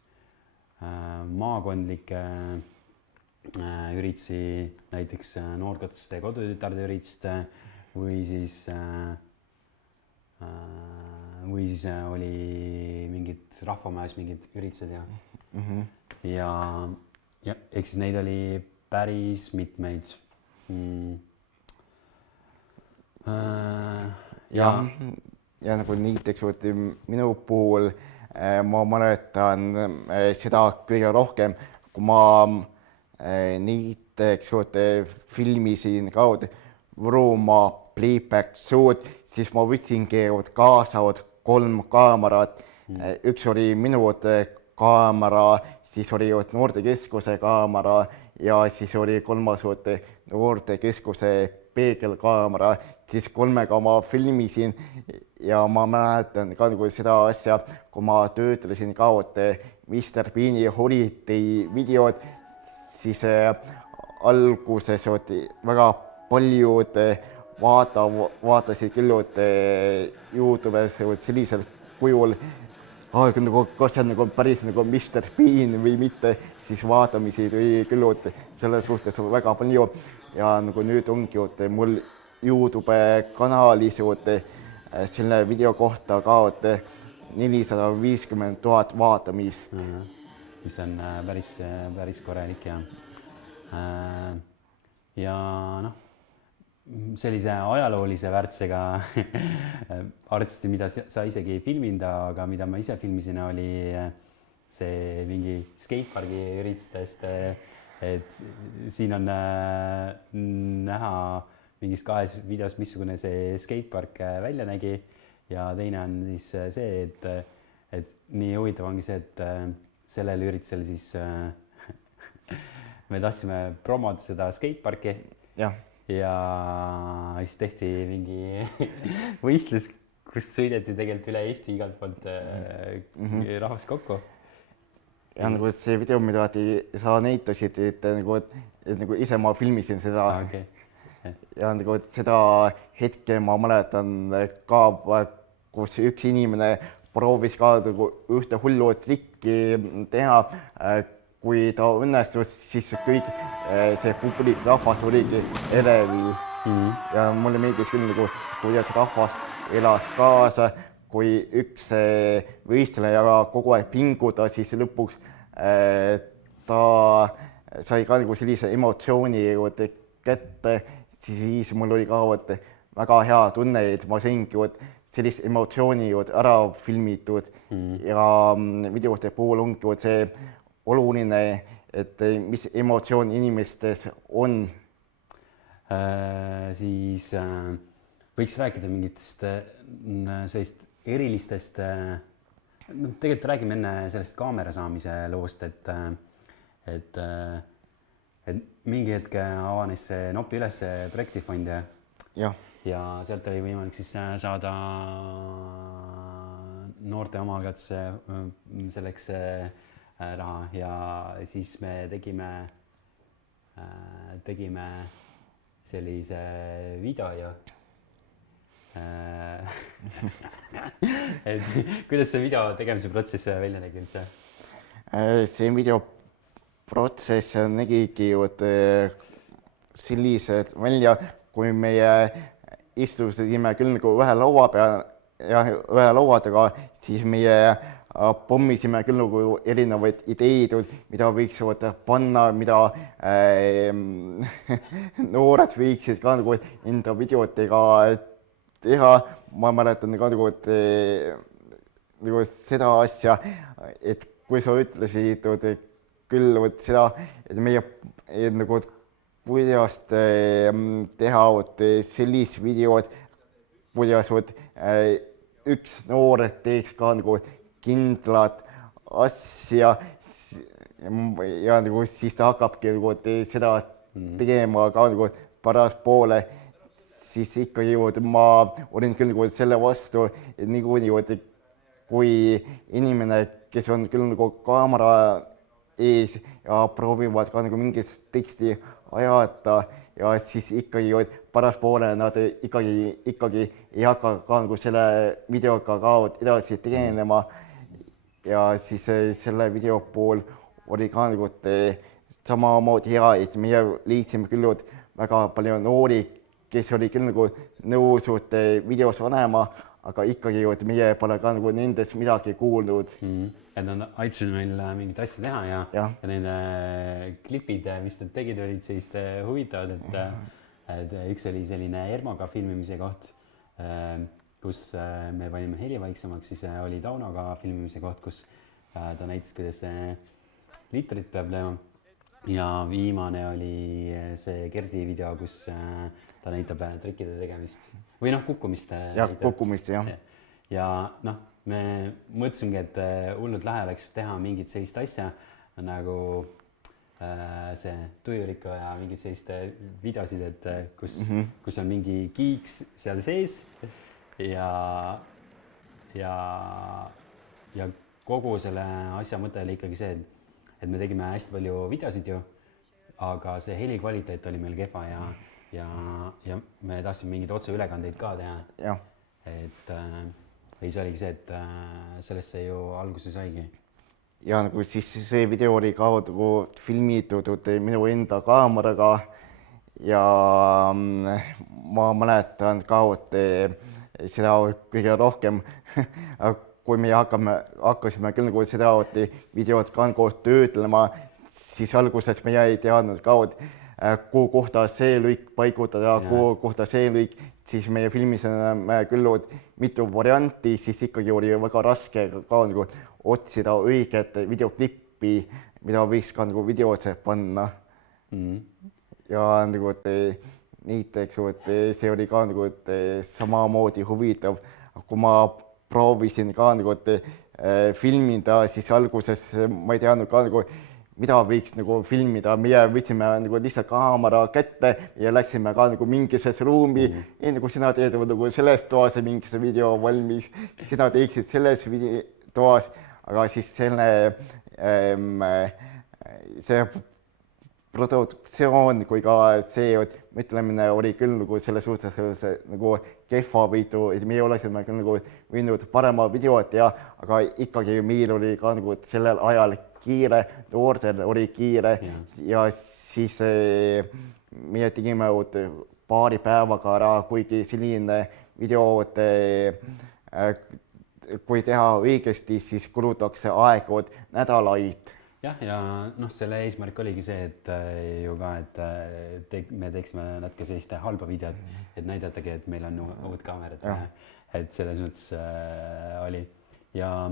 maakondlikke üritusi, näiteks noorkotuste kodutütarde üritust või siis oli mingid rahvamajas mingid üritused ja ehk siis neid oli päris mitmeid. ja nagu näiteks minu puhul ma mäletan seda kõige rohkem, kui ma näiteks filmisin ka Võrumaa playback show'd, siis ma võtsingi kaasa 3 kaamerat. Üks oli minu kaamera, siis oli noortekeskuse kaamera ja siis oli 3. noortekeskuse peegelkaamera, siis 3-ga ma filmisin ja ma mäletan ka nagu seda asja, kui ma töötlesin ka Mr. Beani Holiday videod, siis alguses väga paljud vaatasid küll YouTube'is sellisel kujul, kas see on nagu päris nagu Mr. Bean või mitte, siis vaatamisi tuli küll selles suhtes väga palju ja nagu nüüd ongi mul YouTube kanalis selle video kohta ka 450 000 vaatamist. Mis on päris korralik ja noh, sellise ajaloolise värtsega arsti, mida sa isegi ei filminud, aga mida ma ise filmisin, oli see mingi skatepargi üritustest, et siin on näha mingis 2 videos, missugune see skatepark välja nägi ja teine on siis see, et nii huvitav ongi see, et sellel üritusel siis me tahtsime promoda seda skateparki ja siis tehti mingi võistlus, kus sõideti tegelikult üle Eesti igalt poolt rahvas kokku. Ja nagu see video, mida sa näitasid, et nagu ise ma filmisin seda ja nagu seda hetke ma mäletan ka, kus üks inimene proovis ka ühte hullu trikki teha. Kui ta õnnestus, siis kõik see publik, rahvas oligi elevil ja mulle meeldis küll, kuidas rahvas elas kaasa, kui üks võistleja kogu aeg pingutas, siis lõpuks ta sai ka nagu sellise emotsiooni kätte, siis mul oli ka väga hea tunne, et ma saingi sellist emotsiooni ära filmitud ja videote puhul ongi see oluline, et mis emotsioon inimestes on. Siis võiks rääkida mingitest sellist erilistest, tegelikult räägime enne sellest kaamera saamise loost, et mingi hetk avanes see Nopi üles projektifond ja sealt oli võimalik siis saada noorte omaalgatuse selleks raha ja siis me tegime sellise video ja et kuidas see video tegemise protsess välja nägi üldse? See video protsess nägigi sellised välja, kui meie istusime küll nagu ühe laua peal ja ühe laua taga, siis meie pommisime küll nagu erinevaid ideid, mida võiks panna, mida noored võiksid ka nagu enda videotega teha. Ma mäletan ka nagu seda asja, et kui sa ütlesid küll seda, et meie nagu kuidas teha sellist videot, kuidas üks noor teeks ka nagu kindlat asja ja nagu siis ta hakkabki nagu seda tegema ka nagu pärastpoole, siis ikkagi ma olin küll nagu selle vastu, et niikuinii kui inimene, kes on küll nagu kaamera ees ja proovivad ka nagu mingit teksti ajata ja siis ikkagi pärastpoole nad ikkagi ei hakka ka nagu selle videoga ka edasi tegelema. Ja siis selle video pool oli ka nagu samamoodi hea, et meie leidsime küll väga palju noori, kes oli küll nagu nõus videos olema, aga ikkagi meie pole ka nagu nendest midagi kuulnud. Et nad aitasid meil mingit asja teha ja nende klipid, mis nad tegid, olid sellist huvitavad, et üks oli selline Ermoga filmimise koht, kus me panime heli vaiksemaks, siis oli Taunoga filmimise koht, kus ta näitas, kuidas litrit peab lööma. Ja viimane oli see Gerdi video, kus ta näitab trikkide tegemist või noh, kukkumist. Ja kukkumist, jah. Ja noh, me mõtlesimegi, et hullult lahe oleks teha mingit sellist asja nagu see Tujuriko ja mingid sellist videosid, et kus on mingi kiiks seal sees ja kogu selle asja mõte oli ikkagi see, et me tegime hästi palju videosid ju, aga see heli kvaliteet oli meil kehva ja me tahtsime mingeid otseülekandeid ka teha. Ja. Et või see oligi see, et sellest see ju alguse saigi. Ja nagu siis see video oli ka filmitud minu enda kaameraga ja ma mäletan ka, et seda kõige rohkem, kui me hakkasime küll nagu seda videot ka töötlema, siis alguses me ei teadnud ka, kuhu kohta see lõik paigutada, kuhu kohta see lõik, siis meie filmisime küll mitu varianti, siis ikkagi oli väga raske ka nagu otsida õiget videoklippi, mida võiks ka nagu videosse panna. Ja nagu näiteks, see oli ka nagu samamoodi huvitav, kui ma proovisin ka nagu filmida, siis alguses ma ei teadnud ka nagu, mida võiks nagu filmida, meie võtsime nagu lihtsalt kaamera kätte ja läksime ka nagu mingisse ruumi, nagu sina teed nagu selles toas mingis video valmis, sina teeksid selles toas, aga siis see produktsioon kui ka see mõtlemine oli küll nagu selles suhtes nagu kehva võitu, et me oleksime küll nagu võinud parema videot teha, aga ikkagi meil oli ka nagu sellel ajal kiire, noortel oli kiire ja siis meie tegime paari päevaga ära, kuigi selline video, kui teha õigesti, siis kulutakse aega nädalaid. Jah, ja noh, selle eesmärk oligi see, et ju ka, et me teeksime natuke sellist halba videot, et näidatagi, et meil on uut kaamerat, et selles mõttes oli. Ja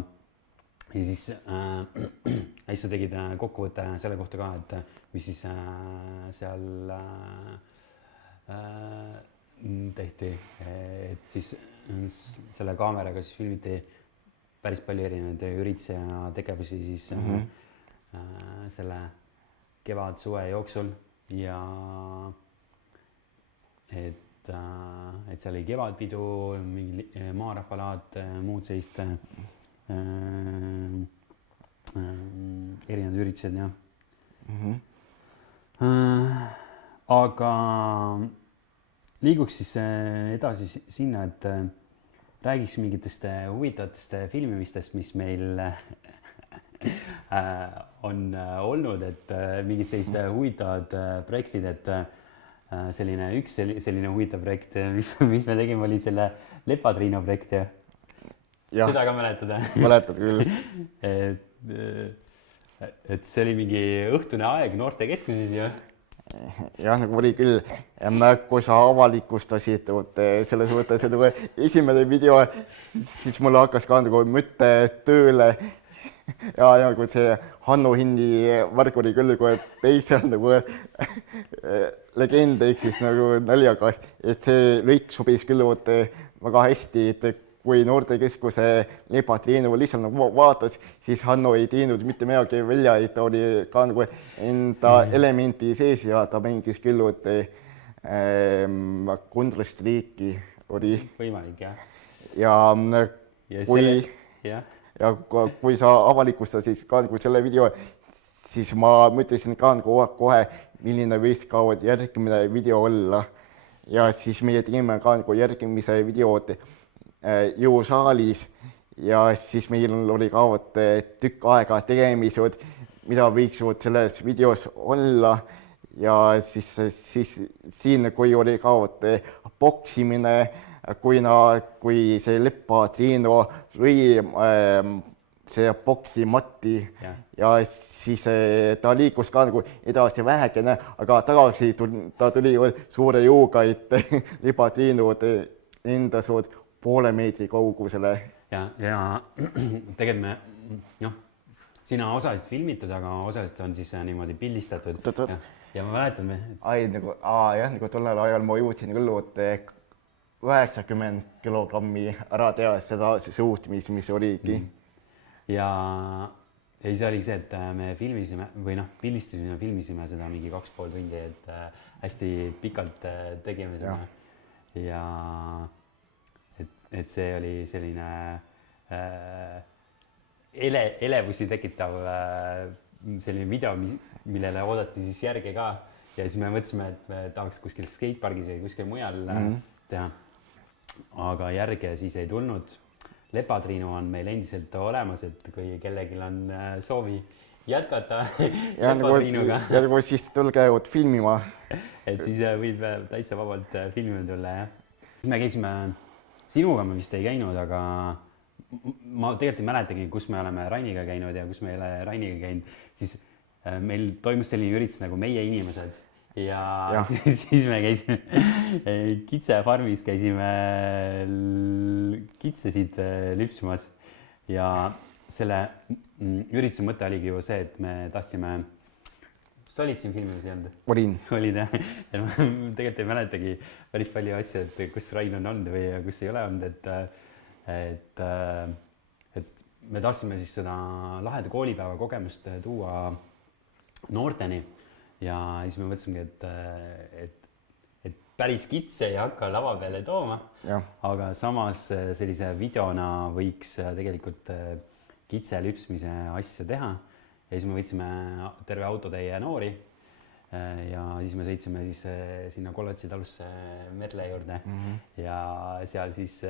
siis sa tegid kokkuvõtte selle kohta ka, et mis siis seal tehti, et siis selle kaameraga siis filmiti päris palju erinevaid üritusi ja tegevusi siis selle kevad-suve jooksul ja et seal oli kevadpidu, mingi maarahvalaat, muud sellist erinevad üritused ja aga liiguks siis edasi sinna, et räägiks mingitest huvitavatest filmimistest, mis meil on olnud, et mingid sellised huvitavad projektid, et üks selline huvitav projekt, mis me tegime, oli selle Lepatriino projekt ja seda ka mäletad? Mäletad küll. Et see oli mingi õhtune aeg noortekeskuses ju. Jah, nagu oli küll, kui sa avalikustasid selles mõttes, et esimene video, siis mulle hakkas ka nagu mõte tööle ja nagu see Hanno Hindi värk oli küll nagu teise nagu legend ehk siis nagu naljaga, et see lõik sobis küll väga hästi, et kui noortekeskuse Lepatriino lihtsalt nagu vaatas, siis Hanno ei teinud mitte midagi välja, et ta oli ka nagu enda elementi sees ja ta mängis küll kontrastriiki oli. Võimalik, jah. Ja kui sa avalikustasid ka nagu selle video, siis ma mõtlesin ka nagu kohe, milline võiks ka järgmine video olla. Ja siis meie tegime ka nagu järgmise videod jõusaalis ja siis meil oli ka tükk aega tegemised, mida võiks selles videos olla ja siis siin, kui oli ka boksimine, kui see Lepatriino lõi see poksimatti ja siis ta liikus ka nagu edasi vähekene, aga tagasi ta tuli suure juuga, et libatriinud enda suud 0,5 meetri kaugusele. Ja tegelikult me, sina osaliselt filmitud, aga osaliselt on siis niimoodi pildistatud. Ja ma mäletan me. Nagu tollel ajal ma jõudsin küll 90 kilogrammi ära teha seda suutmist, mis oligi. Ja siis oli see, et me filmisime või pildistasime ja filmisime seda mingi 2,5 tundi, et hästi pikalt tegime seda. Ja et see oli selline elevusi tekitav selline video, millele oodati siis järge ka. Ja siis me mõtlesime, et me tahaks kuskil skatepargis või kuskil mujal teha. Aga järge siis ei tulnud. Lepatriinu on meil endiselt olemas, et kui kellelgi on soovi jätkata Lepatriinuga. Ja nagu siis tulge filmima. Et siis võib täitsa vabalt filmima tulla, jah. Me käisime, sinuga me vist ei käinud, aga ma tegelikult ei mäletagi, kus me oleme Rainiga käinud ja kus me ei ole Rainiga käinud. Siis meil toimus selline üritus nagu Meie inimesed. Ja siis me käisime kitsefarmis, käisime kitsesid lüpsmas ja selle ürituse mõte oligi ju see, et me tahtsime, sa olid siin filmimas ei olnud? Olid jah, ja ma tegelikult ei mäletagi päris palju asju, et kus Rain on olnud või kus ei ole olnud, et me tahtsime siis seda laheda koolipäeva kogemust tuua noorteni. Ja siis me mõtlesimegi, et päris kitse ei hakka lava peale tooma, aga samas sellise videona võiks tegelikult kitse lüpsmise asja teha. Ja siis me võtsime terve autotäie noori ja siis me sõitsime siis sinna Kollatsi talusse Merle juurde ja seal siis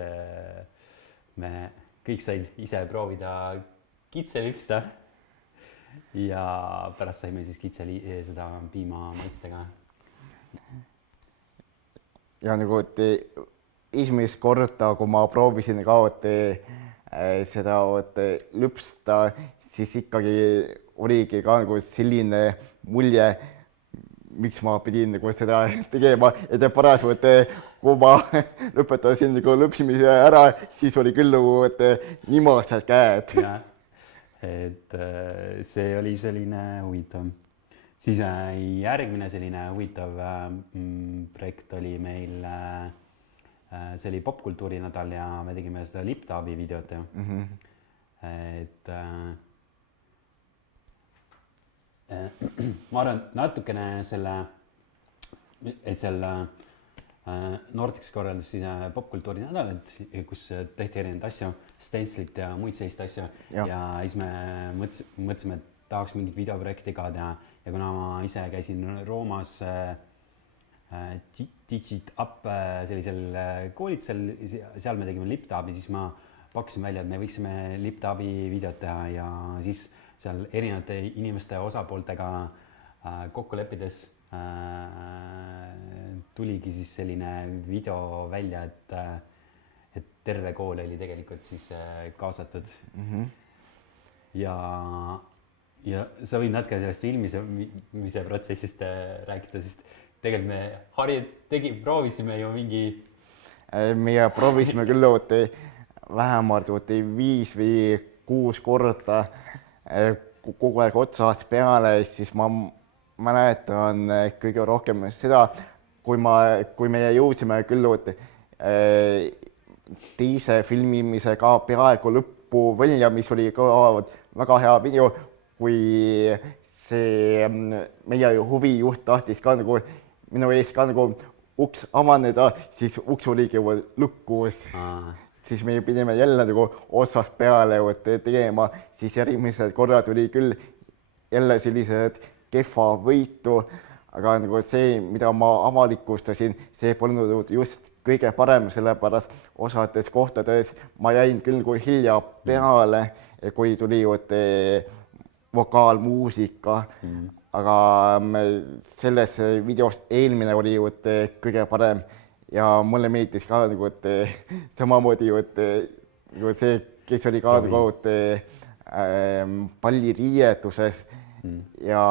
me kõik said ise proovida kitse lüpsta. Ja pärast saime siis kitse seda piima maitstega. Ja nagu esimest korda, kui ma proovisin ka seda lüpsta, siis ikkagi oligi ka nagu selline mulje, miks ma pidin nagu seda tegema, et paras, kui ma lõpetasin nagu lüpsimise ära, siis oli küll nagu nimased käed. Et see oli selline huvitav. Siis järgmine selline huvitav projekt oli meil, see oli popkultuuri nädal ja me tegime seda Liptabi videot. Et ma arvan, natukene selle, et seal Nordics korraldas siis popkultuuri nädal, kus tehti erinevaid asju, stencilit ja muid sellist asju. Ja siis me mõtlesime, et tahaks mingit videoprojekti ka teha. Ja kuna ma ise käisin Roomas Digit Up sellisel koolitusel, seal me tegime Liptabi, siis ma pakkusin välja, et me võiksime Liptabi videot teha ja siis seal erinevate inimeste osapooltega kokku leppides tuligi siis selline video välja, et terve kool oli tegelikult siis kaasatud. Ja sa võid natuke sellest filmimise protsessist rääkida, sest tegelikult me proovisime ju mingi... Me proovisime küll vähemalt 5 või 6 korda kogu aeg otsast peale, siis ma mäletan kõige rohkem seda, kui me jõudsime küll teise filmimisega peaaegu lõppu välja, mis oli ka väga hea video, kui see meie huvijuht tahtis ka nagu minu ees ka nagu uks avaneda, siis uks oligi lukkus. Siis me pidime jälle nagu otsast peale tegema, siis järgmised korrad oli küll jälle sellised kehva võitu, aga nagu see, mida ma avalikustasin, see polnud just kõige parem, sellepärast osades kohtades ma jäin küll kui hilja peale, kui tuli vokaalmuusika, aga selles videos eelmine oli kõige parem ja mulle meeldis ka nagu samamoodi see, kes oli ka palliriietuses ja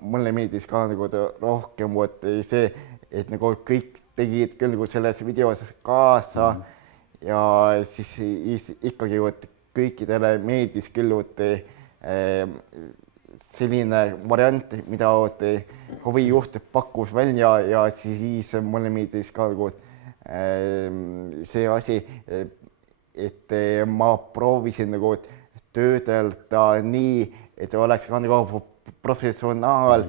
mulle meeldis ka nagu rohkem see, et nagu kõik tegid küll nagu selles videos kaasa ja siis ikkagi kõikidele meeldis küll selline variant, mida huvijuht pakkus välja ja siis mulle meeldis ka nagu see asi, et ma proovisin nagu töödelda nii, et oleks ka nagu professionaal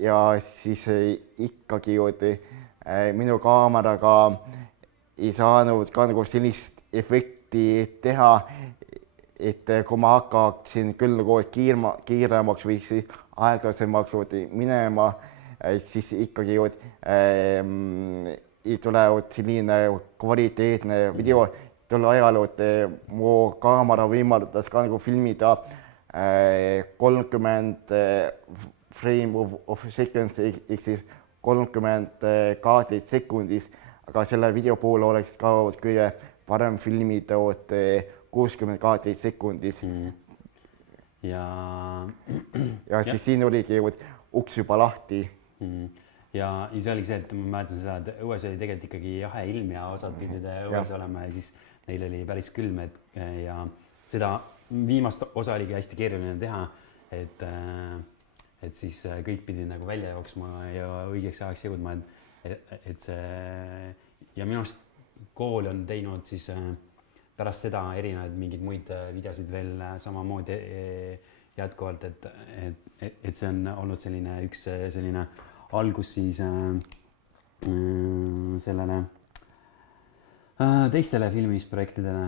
ja siis ikkagi minu kaameraga ei saanud ka nagu sellist efekti teha, et kui ma hakkaksin küll nagu kiiremaks või aeglasemaks minema, siis ikkagi ei tule selline kvaliteetne video. Tol ajal mu kaamera võimaldas ka nagu filmida 30 frame of seconds ehk siis 30 kaadrit sekundis, aga selle video puhul oleks ka kõige parem filmida 60 kaadrit sekundis. Ja siis siin oligi uks juba lahti. Ja see oligi see, et ma mäletan seda, et õues oli tegelikult ikkagi jahe ilm ja osad pidid õues olema ja siis neil oli päris külm ja seda viimast osa oligi hästi keeruline teha, et siis kõik pidid nagu välja jooksma ja õigeks ajaks jõudma, et see ja minu arust kool on teinud siis pärast seda erinevaid mingeid muid videosid veel samamoodi jätkuvalt, et see on olnud üks selline algus siis sellele teistele filmisprojektidele,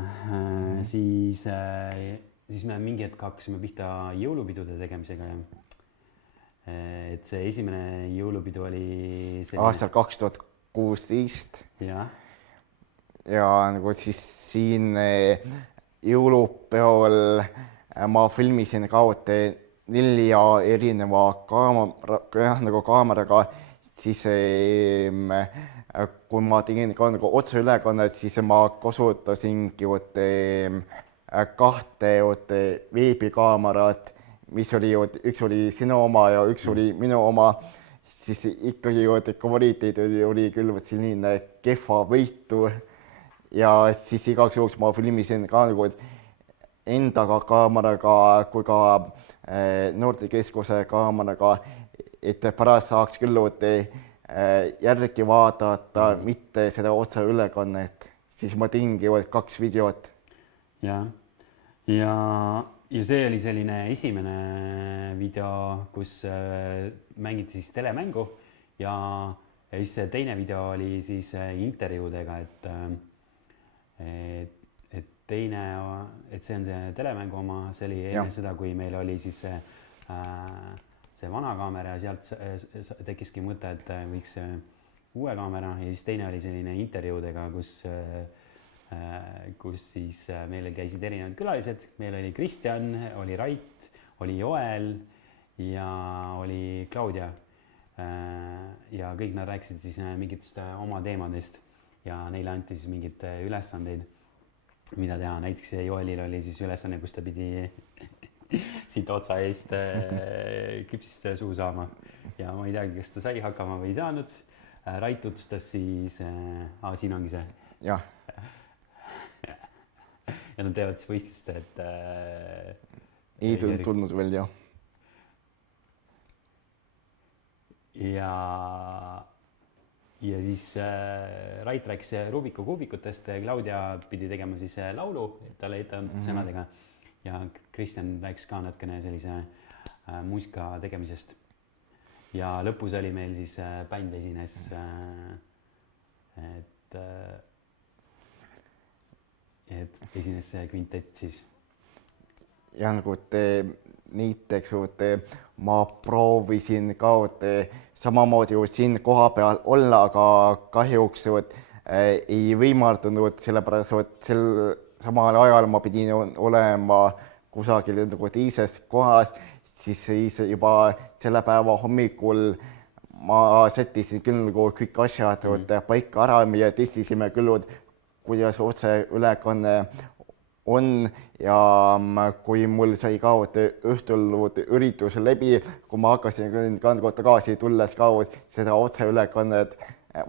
siis me mingi hetk hakkasime pihta jõulupidude tegemisega ja et see esimene jõulupidu oli selline... aastal 2016 ja nagu siis siin jõulupeol ma filmisin ka 4 erineva kaameraga, siis kui ma tegin ka nagu otseülekannet, siis ma kasutasingi 2 veebikaamerat, mis oli, üks oli sinu oma ja üks oli minu oma, siis ikkagi kvaliteet oli küll selline kehva võitu ja siis igaks juhuks ma filmisin ka nagu endaga kaameraga kui ka noortekeskuse kaameraga, et pärast saaks küll järgi vaadata, mitte seda otseülekannet, siis ma tegingi 2 videot. Ja see oli selline esimene video, kus mängiti siis telemängu ja siis see teine video oli siis intervjuudega, et see on see telemängu oma, see oli enne seda, kui meil oli siis see vana kaamera ja sealt tekkiski mõte, et võiks uue kaamera ja siis teine oli selline intervjuudega, kus siis meil käisid erinevad külalised, meil oli Kristjan, oli Rait, oli Joel ja oli Claudia ja kõik nad rääkisid siis mingitest oma teemadest ja neile anti siis mingeid ülesandeid, mida teha. Näiteks Joelil oli siis ülesanne, kus ta pidi siit otsa eest küpsist suu saama ja ma ei teagi, kas ta sai hakkama või ei saanud. Rait tutvustas siis, siin ongi see. Jah. Ja nad teevad siis võistlust, et ei tulnud veel, jah. Ja siis Rait rääkis Rubiku kuubikutest, Claudia pidi tegema siis laulu talle ette antud sõnadega ja Kristjan rääkis ka natukene sellise muusika tegemisest. Ja lõpus oli meil siis bänd esines, et esines kvintett siis. Ja nagu näiteks ma proovisin ka samamoodi siin koha peal olla, aga kahjuks ei võimaldunud, sellepärast et sel samal ajal ma pidin olema kusagil nagu teises kohas, siis juba selle päeva hommikul ma sättisin küll nagu kõik asjad paika ära ja testisime küll, kuidas otseülekanne on ja kui mul sai ka õhtul üritus läbi, kui ma hakkasin tagasi tulles ka seda otseülekannet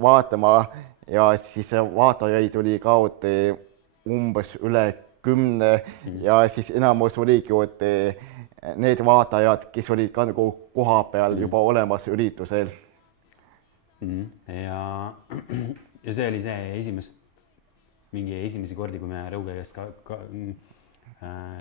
vaatama ja siis vaatajaid oli ka umbes üle 10 ja siis enamus oligi need vaatajad, kes olid ka nagu koha peal juba olemas üritusel. Ja see oli see mingi esimesi kordi, kui me Rõuge käest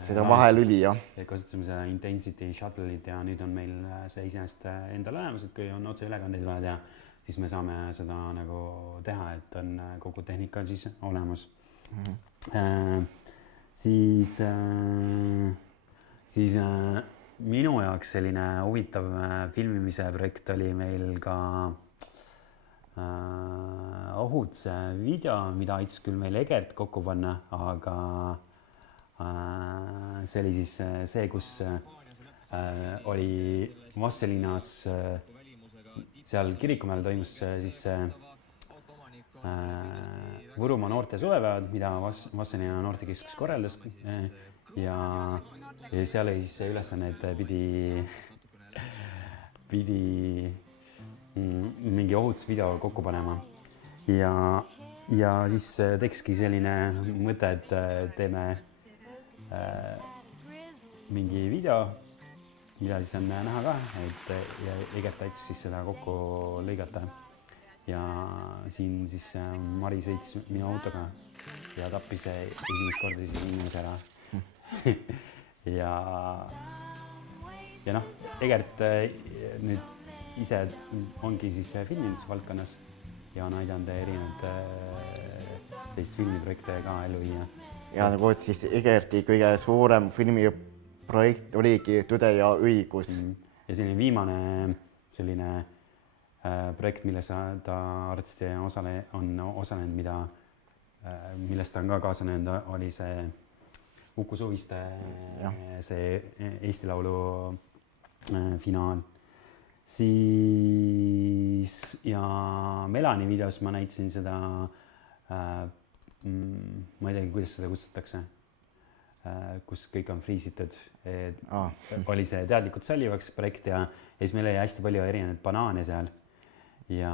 seda vahelüli, jah. Kasutasime seda Intensity Shuttle'it ja nüüd on meil see iseenesest endal olemas, et kui on otseülekandeid vaja teha, siis me saame seda nagu teha, et on kogu tehnika siis olemas. Siis minu jaoks selline huvitav filmimise projekt oli meil ka ohutuse video, mida aitas küll meil Egert kokku panna, aga see oli siis see, kus oli Vastselinas, seal Kirikumäel toimus siis Võrumaa noorte suvepäevad, mida Vastseliina noortekeskus korraldas ja seal oli siis see ülesanne, et pidi mingi ohutusvideo kokku panema ja siis tekkiski selline mõte, et teeme mingi video, mida siis on näha ka, et ja Egert aitas siis seda kokku lõigata ja siin siis Mari sõits minu autoga ja tappis esimest korda siis inimese ära ja noh, Egert nüüd ise ongi siis filmindusvaldkonnas ja on aidanud erinevaid sellist filmiprojekte ka ellu viia. Ja nagu siis Egerti kõige suurem filmiprojekt oligi Tõde ja õigus. Ja selline viimane selline projekt, milles ta arvatavasti on osalenud, millest ta on ka kaasanud, oli see Uku Suviste see Eesti Laulu finaal. Siis ja Melani videos ma näitasin seda, ma ei teagi, kuidas seda kutsutakse, kus kõik on friisitud. Oli see teadlikult sallivaks projekt ja siis meil oli hästi palju erinevaid banaane seal. Ja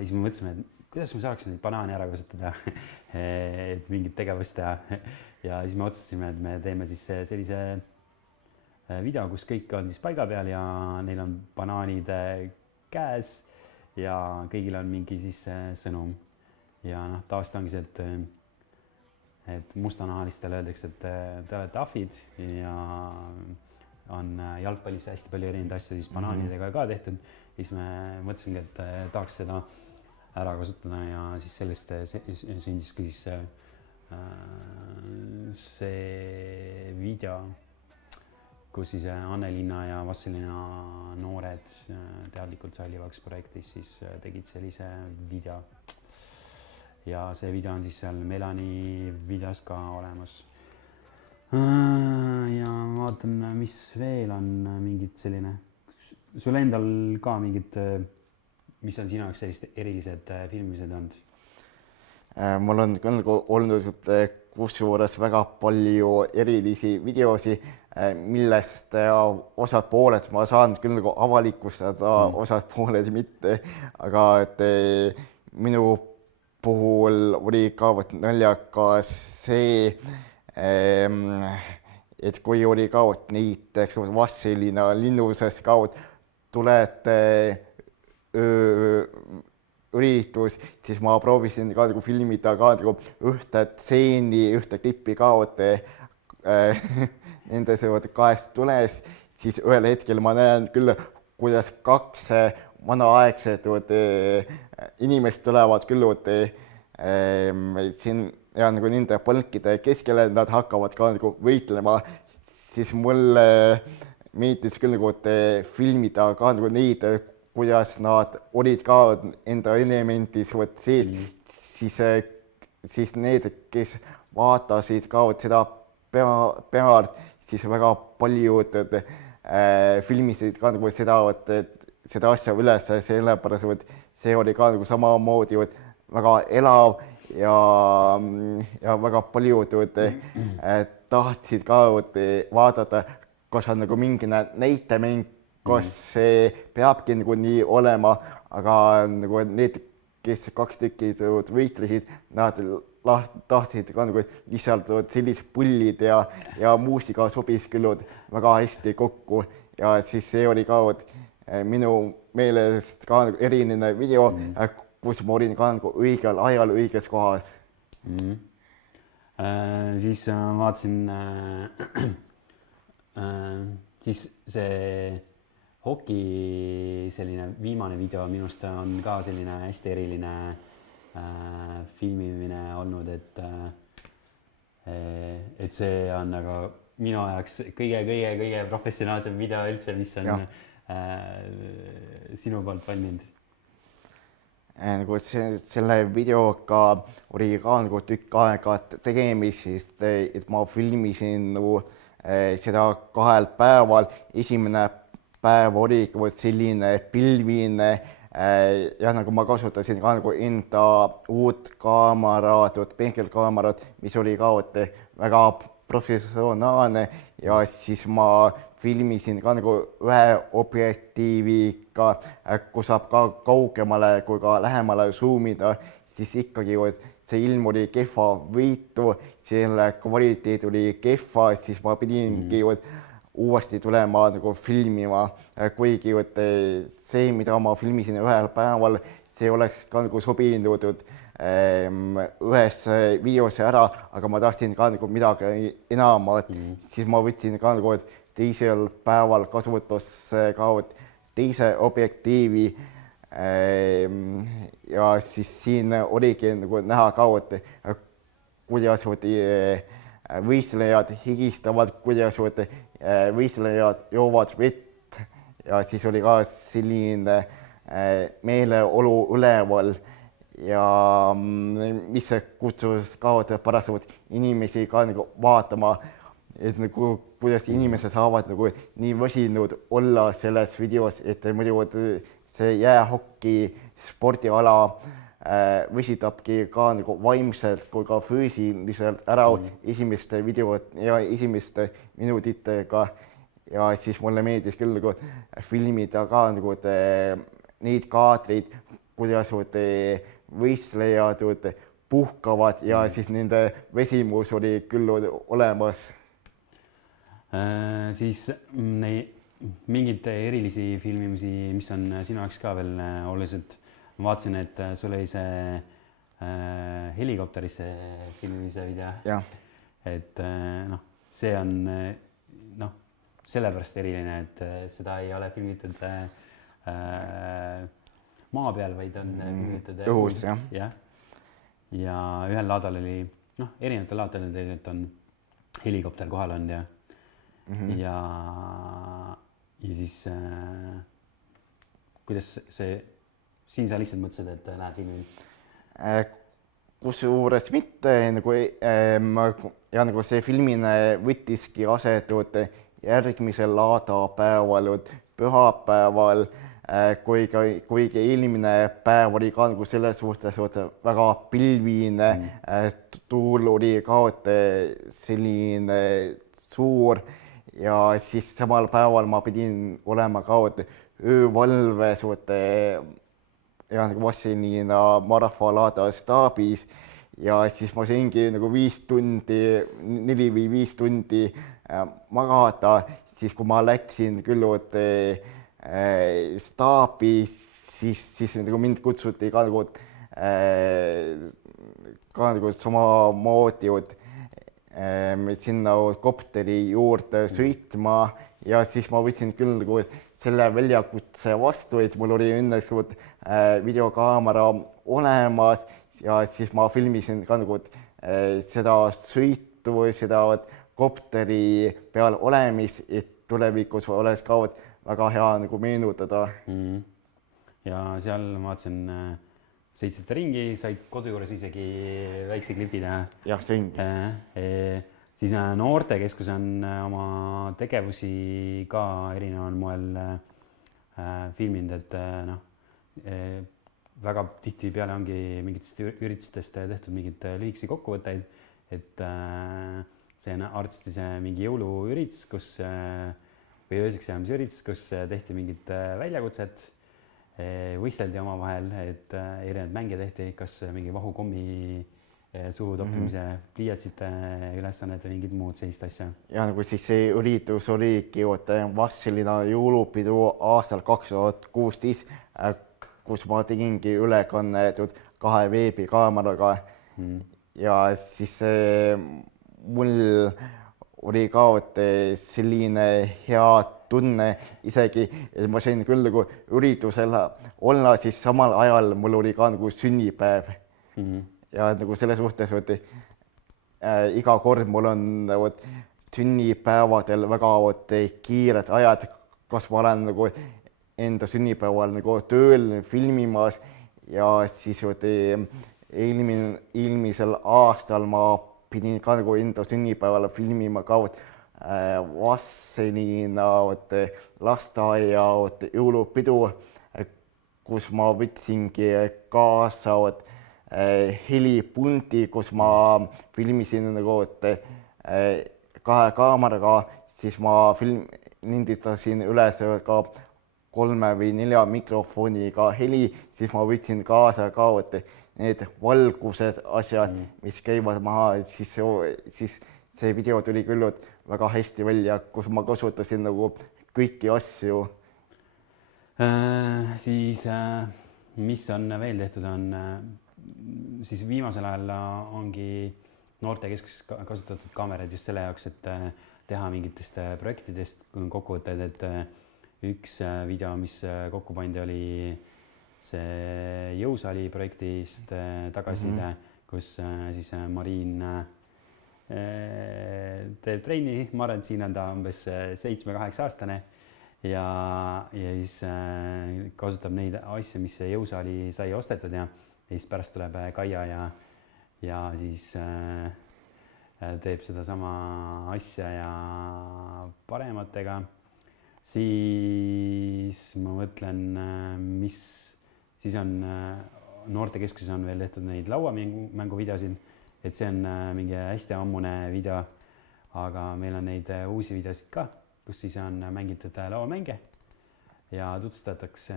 siis me mõtlesime, et kuidas me saaksime neid banaane ära kasutada, et mingit tegevust teha. Ja siis me otsustasime, et me teeme siis sellise video, kus kõik on siis paiga peal ja neil on banaanid käes ja kõigil on mingi siis sõnum. Ja noh, tavaliselt ongi see, et mustanahalistele öeldakse, et te olete ahvid ja on jalgpallis hästi palju erinevaid asju, siis banaanidega ka tehtud. Siis me mõtlesimegi, et tahaks seda ära kasutada ja siis sellest sündiski siis see video, kus siis Anne-Liina ja Vastseliina noored teadlikult sallivaks projektis siis tegid sellise video. Ja see video on siis seal Melani videos ka olemas. Ja vaatan, mis veel on mingid selline. Sul endal ka mingid, mis on sinu jaoks sellised erilised filmimised olnud? Mul on küll olnud kusjuures väga palju erilisi videosi, millest osad pooled ma saan küll nagu avalikustada, osad pooled mitte, aga et minu puhul oli ka naljakas see, et kui oli ka näiteks Vastseliina linnuses ka tulete üritus, siis ma proovisin ka nagu filmida ka nagu ühte tseeni, ühte klippi ka nendes kahest tules, siis ühel hetkel ma näen küll, kuidas kaks vanaaegset inimest tulevad küll siin ja nagu nende palkide keskele, nad hakkavad ka nagu võitlema, siis mulle meeldis küll nagu filmida ka nagu neid, kuidas nad olid ka enda elemendis sees, siis need, kes vaatasid ka seda pealt, siis väga paljud filmisid ka nagu seda asja üles, sellepärast, et see oli ka nagu samamoodi väga elav ja väga paljud tahtsid ka vaadata, kas on nagu mingi näitemäng, kas see peabki nagu nii olema, aga nagu need, kes 2 tükki võitlesid, nad tahtsid ka nagu lihtsalt sellised pullid ja muusika sobis küll väga hästi kokku ja siis see oli ka minu meelest ka nagu eriline video, kus ma olin ka nagu õigel ajal õiges kohas. Siis ma vaatasin, siis see hoki selline viimane video minust on ka selline hästi eriline filmimine olnud, et see on nagu minu ajaks kõige professionaalsem video üldse, mis on sinu poolt valminud. Nagu selle videoga oli ka nagu tükk aega tegemist, et ma filmisin seda 2 päeval. Esimene päev oli selline pilvine ja nagu ma kasutasin ka nagu enda uut kaamerat, peegelkaamerat, mis oli ka väga professionaalne ja siis ma filmisin ka nagu ühe objektiiviga, kus saab ka kaugemale kui ka lähemale zoomida, siis ikkagi see ilm oli kehva võitu, selle kvaliteet oli kehva, siis ma pidingi uuesti tulema nagu filmima, kuigi see, mida ma filmisin 1 päeval, see oleks ka nagu sobinud ühes videos ära, aga ma tahtsin ka nagu midagi enamat, siis ma võtsin ka nagu teisel päeval kasutusse ka teise objektiivi ja siis siin oligi nagu näha ka, kuidas võistlejad higistavad, kuidas võistlejad joovad vett ja siis oli ka selline meeleolu üleval ja mis kutsus ka pärast inimesi ka nagu vaatama, et nagu kuidas inimesed saavad nagu nii väsinud olla selles videos, et muidu see jäähoki spordiala võsitabki ka nagu vaimselt kui ka füüsiliselt ära esimeste videod ja esimeste minutitega ja siis mulle meeldis küll nagu filmida ka nagu neid kaadreid, kuidas võistlejad puhkavad ja siis nende väsimus oli küll olemas. Siis mingeid erilisi filmimisi, mis on sinu jaoks ka veel oluliselt, ma vaatasin, et sul oli see helikopterisse filmimise video, et see on sellepärast eriline, et seda ei ole filmitud maa peal, vaid on filmitud õhus, ja ühel laadal oli, erinevatel laadadel, et on helikopter kohal on ja siis kuidas see, siin sa lihtsalt mõtlesid, et lähed filmi? Kusjuures mitte, ja nagu see filmine võttiski aset järgmisel laadapäeval, pühapäeval, kuigi eelmine päev oli ka nagu selles suhtes väga pilvine, tuul oli ka selline suur ja siis samal päeval ma pidin olema ka öövalves ja nagu Vassilina Marfa laada staabis ja siis ma saingi nagu 4 või 5 tundi magada, siis kui ma läksin küll staabi, siis nagu mind kutsuti ka nagu samamoodi sinna kopteri juurde sõitma ja siis ma võtsin küll nagu selle väljakutse vastu, et mul oli õnneks videokaamera olemas ja siis ma filmisin ka nagu seda sõitu, seda kopteri peal olemist, et tulevikus oleks ka väga hea nagu meenutada. Ja seal ma vaatasin, sõitsite ringi, said kodu juures isegi väikse klipi teha. Jah, sõingi. Siis Noortekeskus on oma tegevusi ka erineval moel filminud, et väga tihtipeale ongi mingitest üritustest tehtud mingeid lühikesi kokkuvõtteid, et see on artisti see mingi jõuluüritus, kus või ööseks jäämise üritus, kus tehti mingit väljakutset, võisteldi omavahel, et erinevaid mänge tehti, kas mingi vahukommi suhu toppimise pliiatsite ülesannet või mingid muud sellist asja. Ja nagu siis see üritus oligi Vassilina jõulupidu aastal 2016, kus ma tegingi ülekannetud 2 veebikaameraga ja siis mul oli ka selline hea tunne isegi, et ma sain küll nagu üritusel olla, siis samal ajal mul oli ka nagu sünnipäev. Ja nagu selles suhtes, iga kord mul on sünnipäevadel väga kiired ajad, kas ma olen nagu enda sünnipäeval nagu tööl filmimas ja siis eelmisel aastal ma pidin ka nagu enda sünnipäeval filmima ka Vassilina lasteaia jõulupidu, kus ma võtsingi kaasa helipunti, kus ma filmisin nagu 2 kaameraga, siis ma lindistasin üles ka 3 või 4 mikrofoniga heli, siis ma võtsin kaasa ka need valgused asjad, mis käivad maha, siis see video tuli küll väga hästi välja, kus ma kasutasin nagu kõiki asju. Siis mis on veel tehtud, on siis viimasel ajal ongi noortekeskuses kasutatud kaameraid just selle jaoks, et teha mingitest projektidest kokkuvõtted, et üks video, mis kokku pandi, oli see Jõusaali projektist tagasiside, kus siis Mariin teeb trenni, ma arvan, et siin on ta umbes 7-8-aastane ja siis kasutab neid asju, mis Jõusaali sai ostetud ja siis pärast tuleb Kaia ja siis teeb sedasama asja ja parematega. Siis ma mõtlen, mis siis on, noortekeskuses on veel tehtud neid lauamänguvideosid, et see on mingi hästi ammune video, aga meil on neid uusi videosid ka, kus siis on mängitud lauamänge ja tutvustatakse,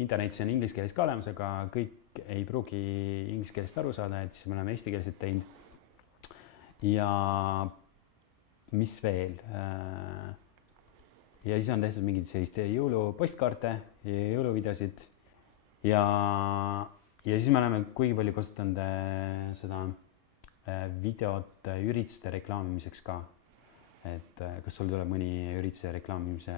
internetis on inglise keeles ka olemas, aga kõik ei pruugi inglise keelest aru saada, et siis me oleme eestikeelselt teinud. Ja mis veel? Ja siis on tehtud mingid sellist jõulupostkaarte ja jõuluvideosid ja siis me oleme kuigi palju kasutanud seda videot ürituste reklaamimiseks ka. Et kas sul tuleb mõni ürituse reklaamimise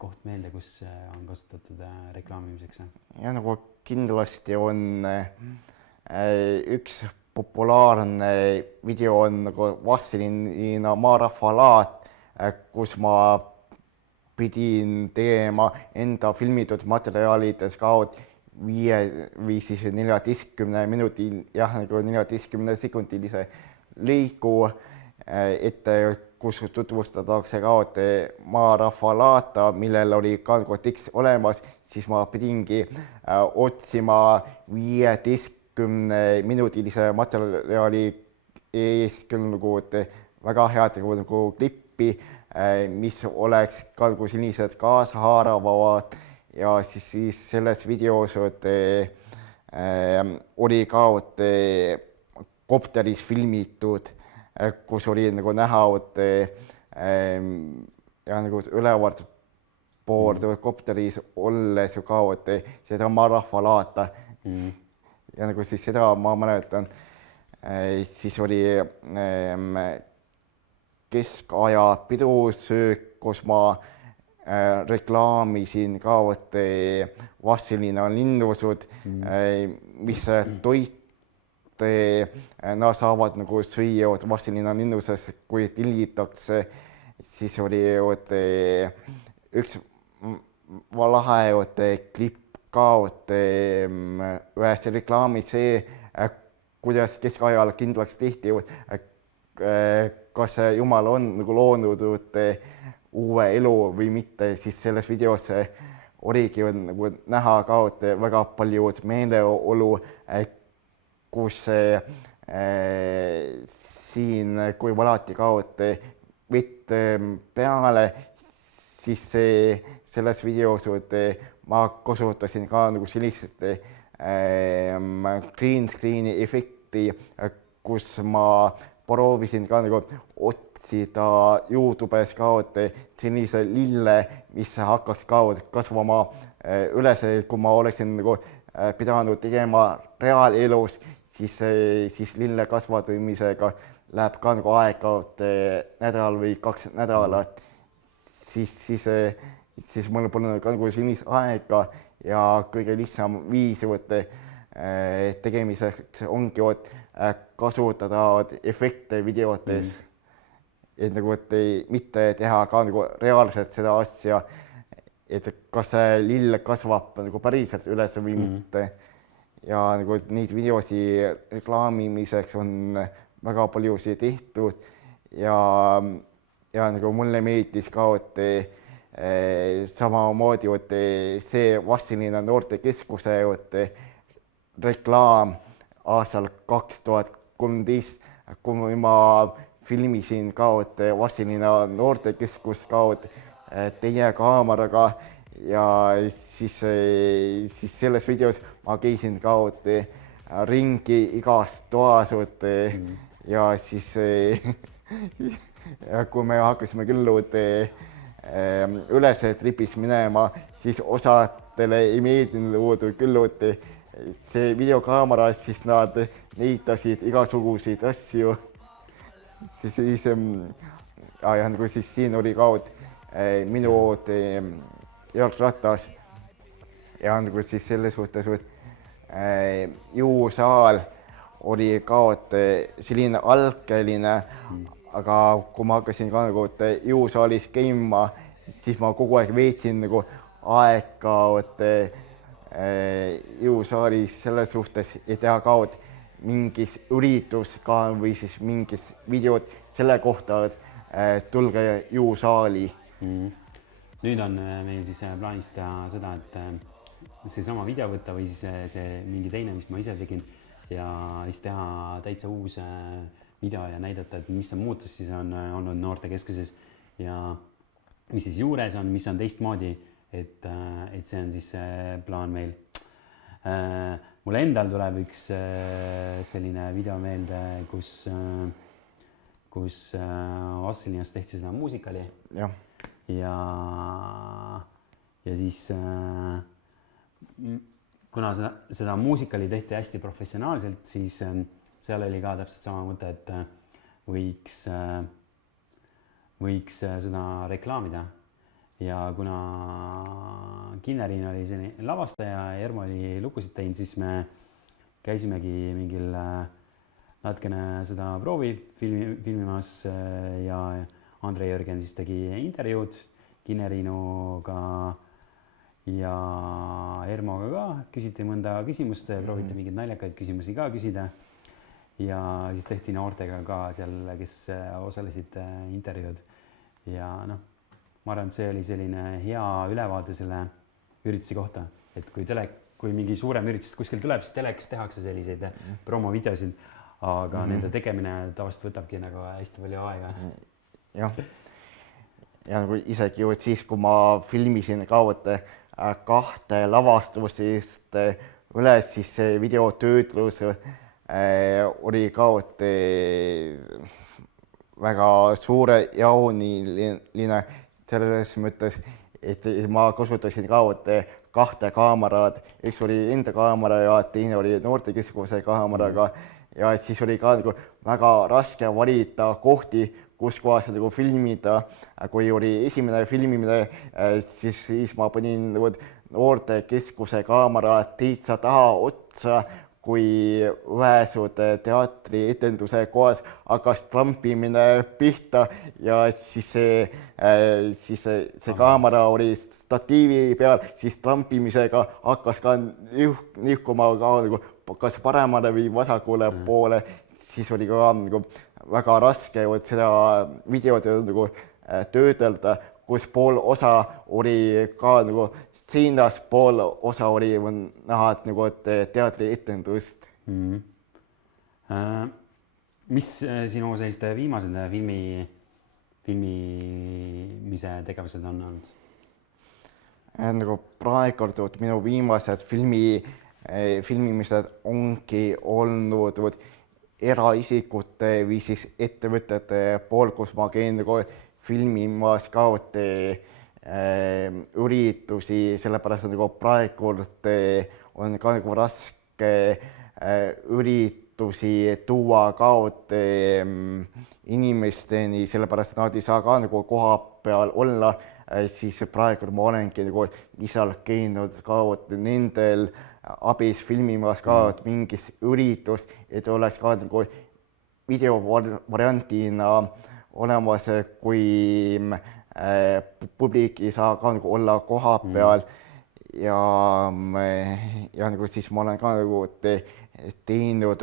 koht meelde, kus on kasutatud reklaamimiseks? Ja nagu kindlasti on üks populaarne video on nagu Vassilina maarahvalaat, kus ma pidin tegema enda filmitud materjalides ka 5 või siis 14 minuti, nagu 14 sekundilise lõigu, et kus tutvustatakse ka maarahvalaata, millel oli ka tekst olemas, siis ma pidingi otsima 15-minutilise materjali ees küll nagu väga head nagu klippi, mis oleks ka nagu sellised kaasahaaravad ja siis selles videos oli ka kopteris filmitud, kus oli nagu näha ja nagu ülevalt poolt kopteris olles ka seda maarahvalaata. Ja nagu siis seda ma mäletan, siis oli keskaja pidusöök, kus ma reklaamisin ka Vassilina linnusud, mis toit nad saavad nagu süüa Vassilina linnuses, kui tillitakse, siis oli üks lahe klipp ka ühes reklaamis see, kuidas keskajal kindlaks tehti, kas Jumal on nagu loonud uue elu või mitte, siis selles videos oligi nagu näha ka väga paljud meeleolu, kus siin, kui valati ka vett peale, siis selles videos ma kasutasin ka nagu sellist green screen'i efekti, kus ma proovisin ka nagu otsida YouTube'is ka sellise lille, mis hakkas ka kasvama üles, kui ma oleksin nagu pidanud tegema reaalelus, siis lille kasvatamisega läheb ka nagu aega nädal või 2 nädalat, siis mul polnud ka nagu sellist aega ja kõige lihtsam viis tegemiseks ongi kasutada efekte videotes, et nagu mitte teha ka nagu reaalselt seda asja, et kas see lill kasvab nagu päriselt üles või mitte. Ja nagu neid videosid reklaamimiseks on väga paljusid tehtud ja nagu mulle meeldis ka samamoodi see Vassilina noortekeskuse reklaam aastal 2013, kui ma filmisin ka Vassilina noortekeskus ka teie kaameraga ja siis selles videos ma käisin ka ringi igas toas ja siis ja kui me hakkasime küll üles tripis minema, siis osadele ei meeldinud küll see videokaamera, siis nad näitasid igasuguseid asju. Siis siin oli ka minu jalgratas ja nagu siis selles suhtes jõusaal oli ka selline alkeline, aga kui ma hakkasin ka nagu jõusaalis käima, siis ma kogu aeg veetsin nagu aega jõusaalis selles suhtes ja teha ka mingis üritus ka või siis mingis videod selle kohta, et tulge jõusaali. Nüüd on meil siis plaanis teha seda, et seesama video võtta või siis see mingi teine, mis ma ise tegin ja siis teha täitsa uus video ja näidata, et mis on muutus siis on olnud noortekeskuses ja mis siis juures on, mis on teistmoodi, et see on siis see plaan meil. Mul endal tuleb üks selline video meelde, kus Vassilinast tehti seda muusikali ja siis kuna seda muusikali tehti hästi professionaalselt, siis seal oli ka täpselt sama mõte, et võiks seda reklaamida ja kuna Kinneriin oli selline lavastaja ja Ermo oli lukusid teinud, siis me käisimegi mingil natukene seda proovi filmimas ja Andre Jörgen siis tegi intervjuud Kinneriinuga ja Ermoga ka, küsiti mõnda küsimust, prooviti mingeid naljakaid küsimusi ka küsida ja siis tehti noortega ka seal, kes osalesid intervjuud ja ma arvan, et see oli selline hea ülevaade selle ürituse kohta, et kui mingi suurem üritus kuskil tuleb, siis telekas tehakse selliseid promovideosid, aga nende tegemine tavaliselt võtabki nagu hästi palju aega. Jah, ja nagu isegi siis, kui ma filmisin ka 2 lavastusest üles, siis see videotöötlus oli ka väga suure jauniline selles mõttes, et ma kasutasin ka 2 kaamerad, üks oli enda kaamera ja teine oli noortekeskuse kaameraga ja siis oli ka nagu väga raske valida kohti, kus kohas nagu filmida. Kui oli esimene filmimine, siis ma panin noortekeskuse kaamera täitsa taha otsa, kui ühes teatrietenduse kohas hakkas trampimine pihta ja siis see kaamera oli statiivi peal, siis trampimisega hakkas ka nihkuma ka nagu kas paremale või vasakule poole, siis oli ka nagu väga raske seda videot nagu töödelda, kus pool osa oli ka nagu seinas pool osa oli näha nagu teatrietendust. Mis sinu selliste viimased filmimise tegevused on olnud? Nagu praegu minu viimased filmimised ongi olnud eraisikute või siis ettevõtete pool, kus ma käin nagu filmimas ka üritusi, sellepärast nagu praegu on ka nagu raske üritusi tuua ka inimesteni, sellepärast nad ei saa ka nagu koha peal olla, siis praegu ma olengi nagu lisalt käinud ka nendel abis filmimas ka mingis üritus, et oleks ka nagu videovariantina olemas, kui publik ei saa ka nagu olla koha peal ja nagu siis ma olen ka nagu teinud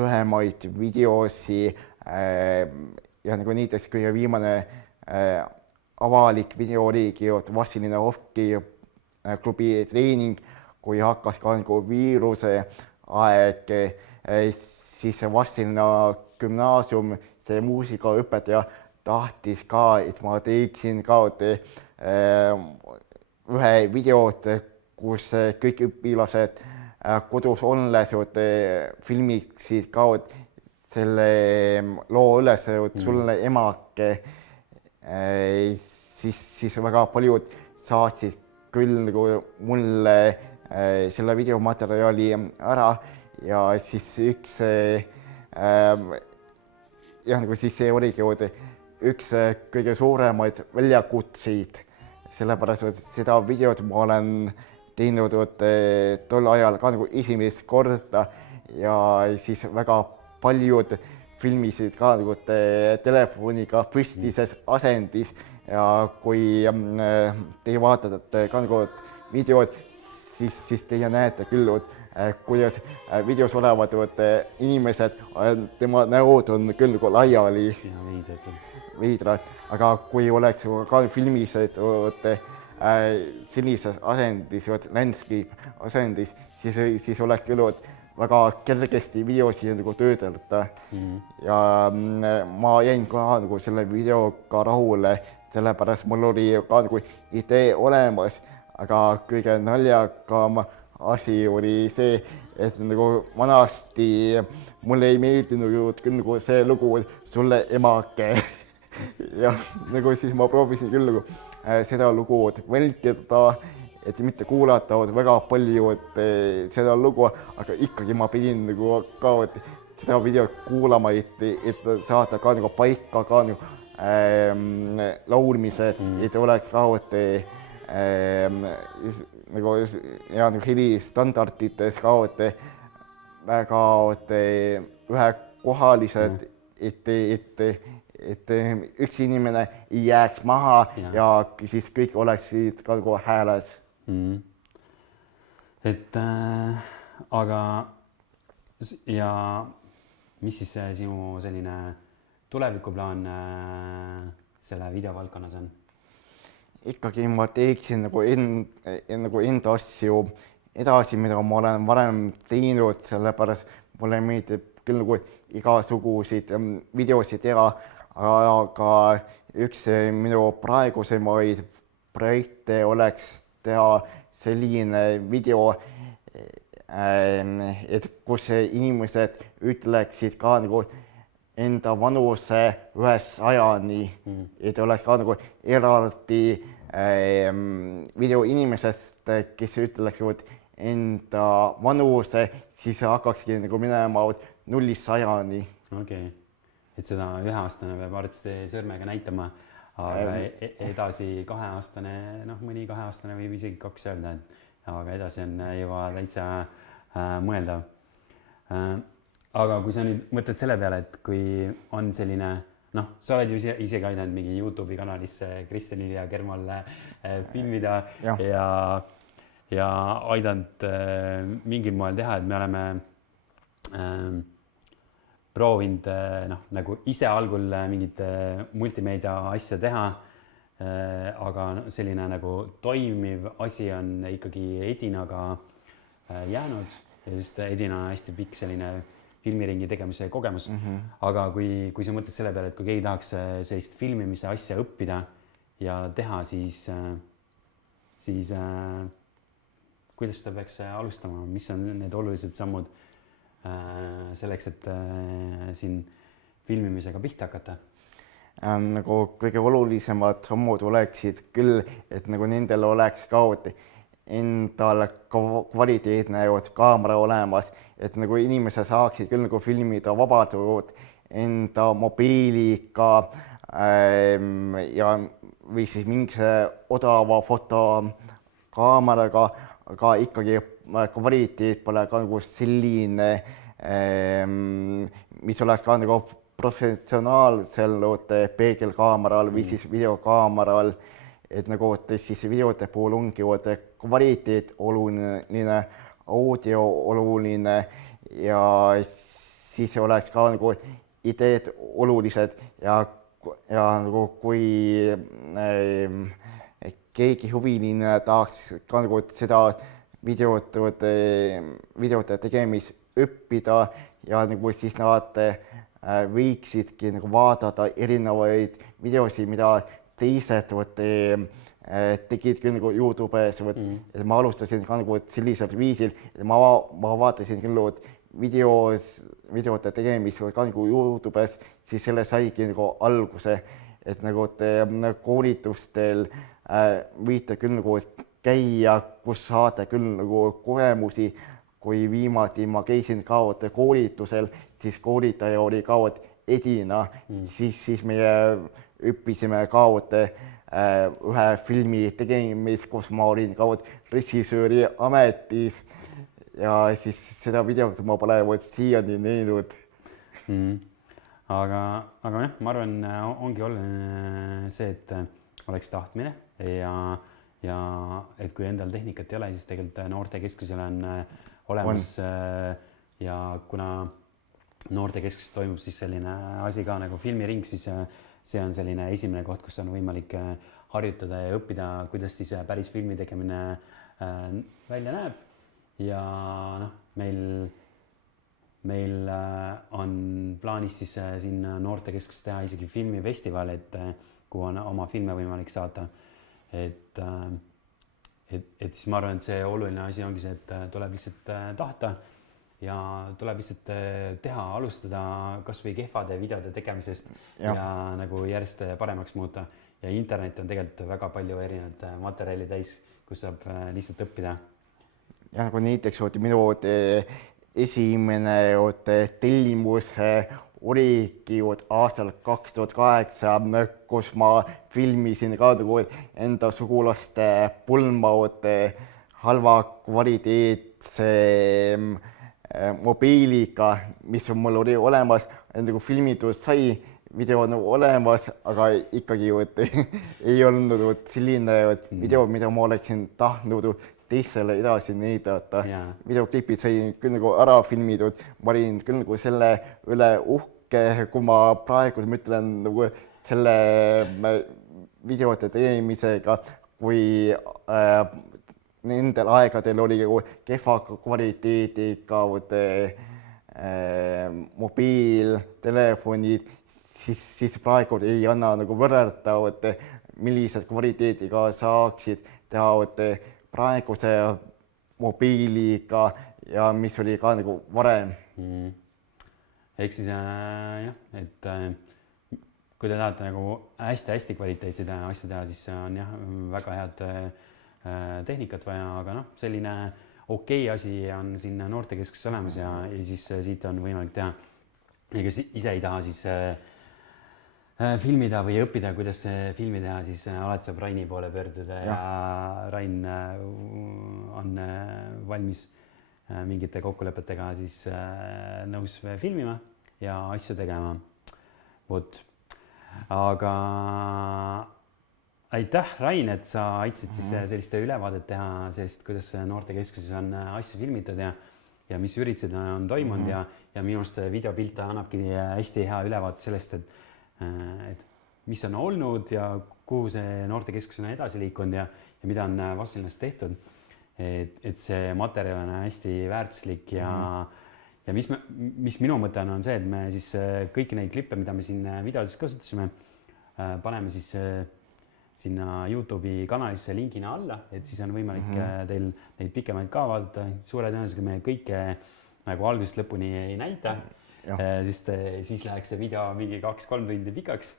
lühemaid videosi ja nagu näiteks kõige viimane avalik video oligi Vassilina Ohki klubi treening, kui hakkas ka nagu viiruse aeg, siis Vassilina gümnaasium, see muusikaõpetaja tahtis ka, et ma teeksin ka ühe videot, kus kõik õpilased kodus olles filmiksid ka selle loo üles, sulle emake, siis väga paljud saatsid küll nagu mulle selle videomaterjali ära ja siis üks ja nagu siis see oligi üks kõige suuremaid väljakutseid, sellepärast et seda videot ma olen teinud tol ajal ka nagu esimest korda ja siis väga paljud filmisid ka nagu telefoniga püstises asendis ja kui te vaatate ka nagu videot, siis teie näete küll, kuidas videos olevad inimesed, tema näod on küll nagu laiali veidrad, aga kui oleks ka filmis sellises asendis, landscape asendis, siis oleks küll väga kergesti videosi nagu töödelda ja ma jäin ka nagu selle videoga rahule, sellepärast mul oli ka nagu idee olemas, aga kõige naljakam asi oli see, et nagu vanasti mulle ei meeldinud küll nagu see lugu Sulle emake ja nagu siis ma proovisin küll nagu seda lugu vältida, et mitte kuulata väga palju seda lugu, aga ikkagi ma pidin nagu ka seda videot kuulama, et saada ka nagu paika ka nagu laulmised, et oleks ka nagu ja nagu helistandardites ka väga ühekohalised, et üks inimene ei jääks maha ja siis kõik oleksid ka nagu hääles. Et aga ja mis siis sinu selline tulevikuplaan selle videovaldkonnas on? Ikkagi ma teeksin nagu enda asju edasi, mida ma olen varem teinud, sellepärast mulle meeldib küll nagu igasuguseid videosid teha, aga üks minu praegusemaid projekte oleks teha selline video, et kus inimesed ütleksid ka nagu enda vanuse 100-ni, et oleks ka nagu eraldi video inimesest, kes ütleksid enda vanuse, siis hakkakski nagu minema 0-100-ni. Okei. Et seda 1-aastane peab arsti sõrmega näitama, aga edasi 2-aastane, mõni 2-aastane võib isegi 2 öelda, aga edasi on juba täitsa mõeldav. Aga kui sa nüüd mõtled selle peale, et kui on selline, sa oled ju isegi aidanud mingi YouTube'i kanalisse Kristjanil ja Germal filmida ja aidanud mingil moel teha, et me oleme proovinud nagu ise algul mingit multimeedia asja teha aga selline nagu toimiv asi on ikkagi Edinaga jäänud ja sest Edina on hästi pikk selline filmiringi tegemise kogemus. Aga kui sa mõtled selle peale, et kui keegi tahaks sellist filmimise asja õppida ja teha, siis kuidas ta peaks alustama, mis on need olulised sammud selleks, et siin filmimisega pihta hakata? Nagu kõige olulisemad sammud oleksid küll, et nagu nendel oleks ka endal kvaliteetne kaamera olemas, et nagu inimesed saaksid küll nagu filmida vabadust enda mobiiliga ja või siis mingisuguse odava fotokaameraga, aga ikkagi kvaliteet pole ka nagu selline, mis oleks ka nagu professionaalsel peegelkaameral või siis videokaameral, et nagu siis videote puhul ongi kvaliteet oluline, audio oluline ja siis oleks ka nagu ideed olulised ja nagu kui keegi huviline tahaks ka nagu seda videote tegemist õppida ja nagu siis nad võiksidki nagu vaadata erinevaid videosid, mida teised tegid küll nagu YouTube'is, et ma alustasin ka nagu sellisel viisil, et ma vaatasin küll videote tegemist ka nagu YouTube'is, siis selle saigi nagu alguse, et nagu koolitustel võite küll nagu käia, kus saate küll nagu kogemusi. Kui viimati ma käisin ka koolitusel, siis koolitaja oli ka Edina, siis meie õppisime ka ühe filmi tegemist, kus ma olin ka režissööri ametis ja siis seda videot ma pole siiani näinud. Aga jah, ma arvan, ongi oluline see, et oleks tahtmine ja et kui endal tehnikat ei ole, siis tegelikult noortekeskusel on olemas ja kuna noortekeskuses toimub siis selline asi ka nagu filmiring, siis see on selline esimene koht, kus on võimalik harjutada ja õppida, kuidas siis päris filmi tegemine välja näeb. Ja meil on plaanis siis siin noortekeskuses teha isegi filmifestival, et kuhu on oma filme võimalik saata. Et siis ma arvan, et see oluline asi ongi see, et tuleb lihtsalt tahta ja tuleb lihtsalt teha, alustada kas või kehvade videode tegemisest ja nagu järjest paremaks muuta. Ja internet on tegelikult väga palju erinevat materjali täis, kus saab lihtsalt õppida. Ja nagu näiteks minu esimene tellimus oligi aastal 2008, kus ma filmisin ka enda sugulaste pulma halva kvaliteetse mobiiliga, mis mul oli olemas, nagu filmitud sai, video on olemas, aga ikkagi ei olnud selline video, mida ma oleksin tahtnud teistele edasi näidata. Videoklipid sai küll nagu ära filmitud, ma olin küll nagu selle üle uhke, kui ma praegu mõtlen nagu selle videote tegemisega, kui nendel aegadel oli kehva kvaliteediga mobiiltelefonid, siis praegu ei anna nagu võrrelda, millised kvaliteediga saaksid teha praeguse mobiiliga ja mis oli ka nagu varem. Ehk siis jah, et kui te tahate nagu hästi kvaliteetseid asja teha, siis on jah, väga head tehnikat vaja, aga selline okei asi on siin noortekeskuses olemas ja siis siit on võimalik teha. Ja kes ise ei taha siis filmida või õppida, kuidas filmi teha, siis alati saab Raini poole pöörduda ja Rain on valmis mingite kokkulepetega siis nõus filmima ja asju tegema. Vot. Aga aitäh, Rain, et sa aitasid siis selliste ülevaadet teha, sellist, kuidas noortekeskuses on asju filmitud ja mis üritused on toimunud ja minu arust videopilt annabki hästi hea ülevaate sellest, et mis on olnud ja kuhu see noortekeskus on edasi liikunud ja mida on Vastslinnas tehtud. Et see materjal on hästi väärtuslik ja mis minu mõte on see, et me siis kõiki neid klippe, mida me siin videodes kasutasime, paneme siis sinna YouTube'i kanalisse linkina alla, et siis on võimalik teil neid pikemaid ka vaadata. Suure tõenäosusega me kõike nagu algusest lõpuni ei näita, sest siis läheks see video mingi 2-3 tundi pikaks.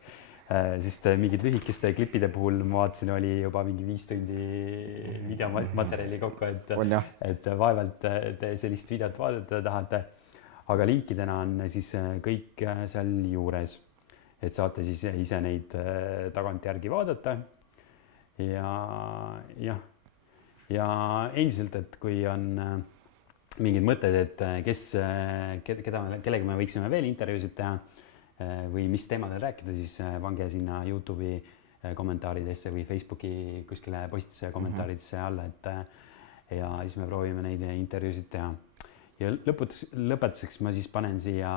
Sest mingid lühikeste klippide puhul ma vaatasin, oli juba mingi 5 tundi videomaterjali kokku, et vaevalt te sellist videot vaadata tahate, aga linkidena on siis kõik seal juures, et saate siis ise neid tagantjärgi vaadata ja endiselt, et kui on mingid mõtted, et kellega me võiksime veel intervjuusid teha, või mis teemadel rääkida, siis pange sinna YouTube'i kommentaaridesse või Facebooki kuskile postituse kommentaaridesse alla, ja siis me proovime neid intervjuusid teha. Ja lõpetuseks ma siis panen siia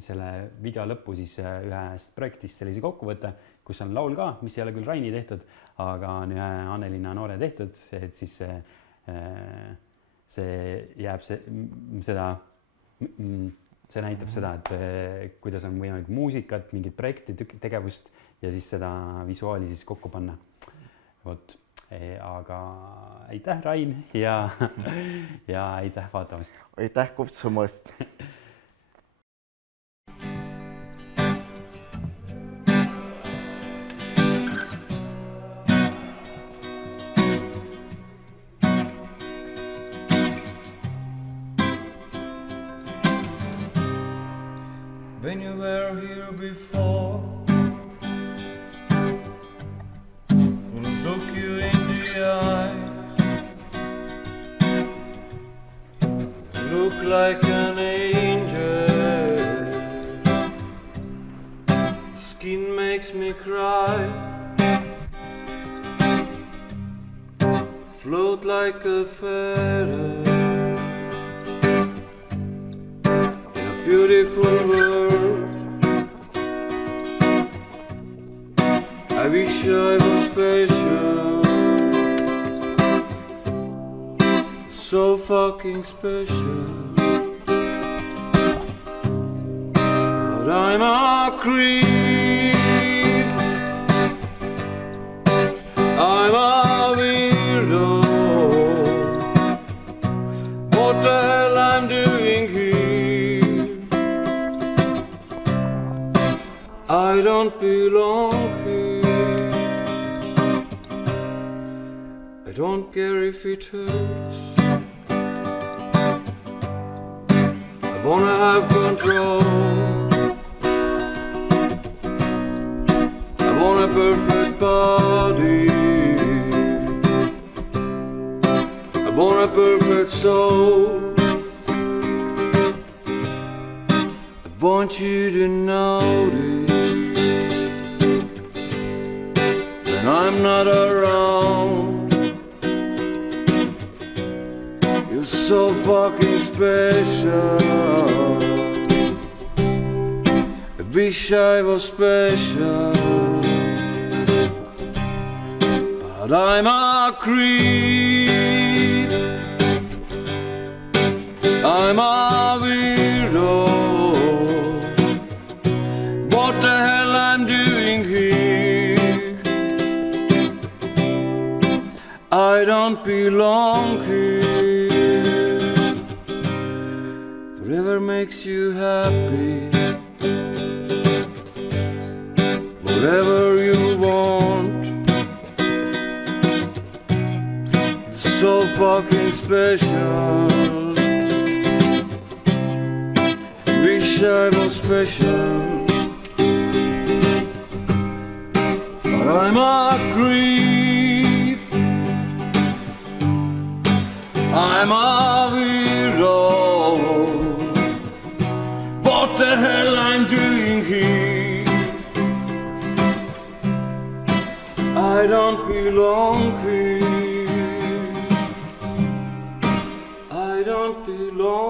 selle video lõppu siis ühest projektist sellise kokkuvõtte, kus on laul ka, mis ei ole küll Raini tehtud, aga on ühe Annelinna noore tehtud, et siis see jääb see näitab seda, et kuidas on võimalik muusikat, mingit projekti, tegevust ja siis seda visuaali siis kokku panna. Vot, aga aitäh, Rain, ja aitäh vaatamast. Aitäh kutsumast. When you were here before, look you in the eyes, look like an angel, skin makes me cry, float like a feather in a beautiful world. I wish I was special, so fucking special, but I'm a creep, I'm a weirdo, what the hell I'm doing here, I don't belong here. I don't care if it hurts, I wanna have control, I want a perfect body, I want a perfect soul, I want you to notice when I'm not around. You're so fucking special, I wish I was special, but I'm a creep, I'm a weirdo, what the hell I'm doing here, I don't belong here. Whatever makes you happy, whatever you want, it's so fucking special, wish I was special, but I'm a creep, I'm a weirdo, what the hell I'm doing here, I don't belong here, I don't belong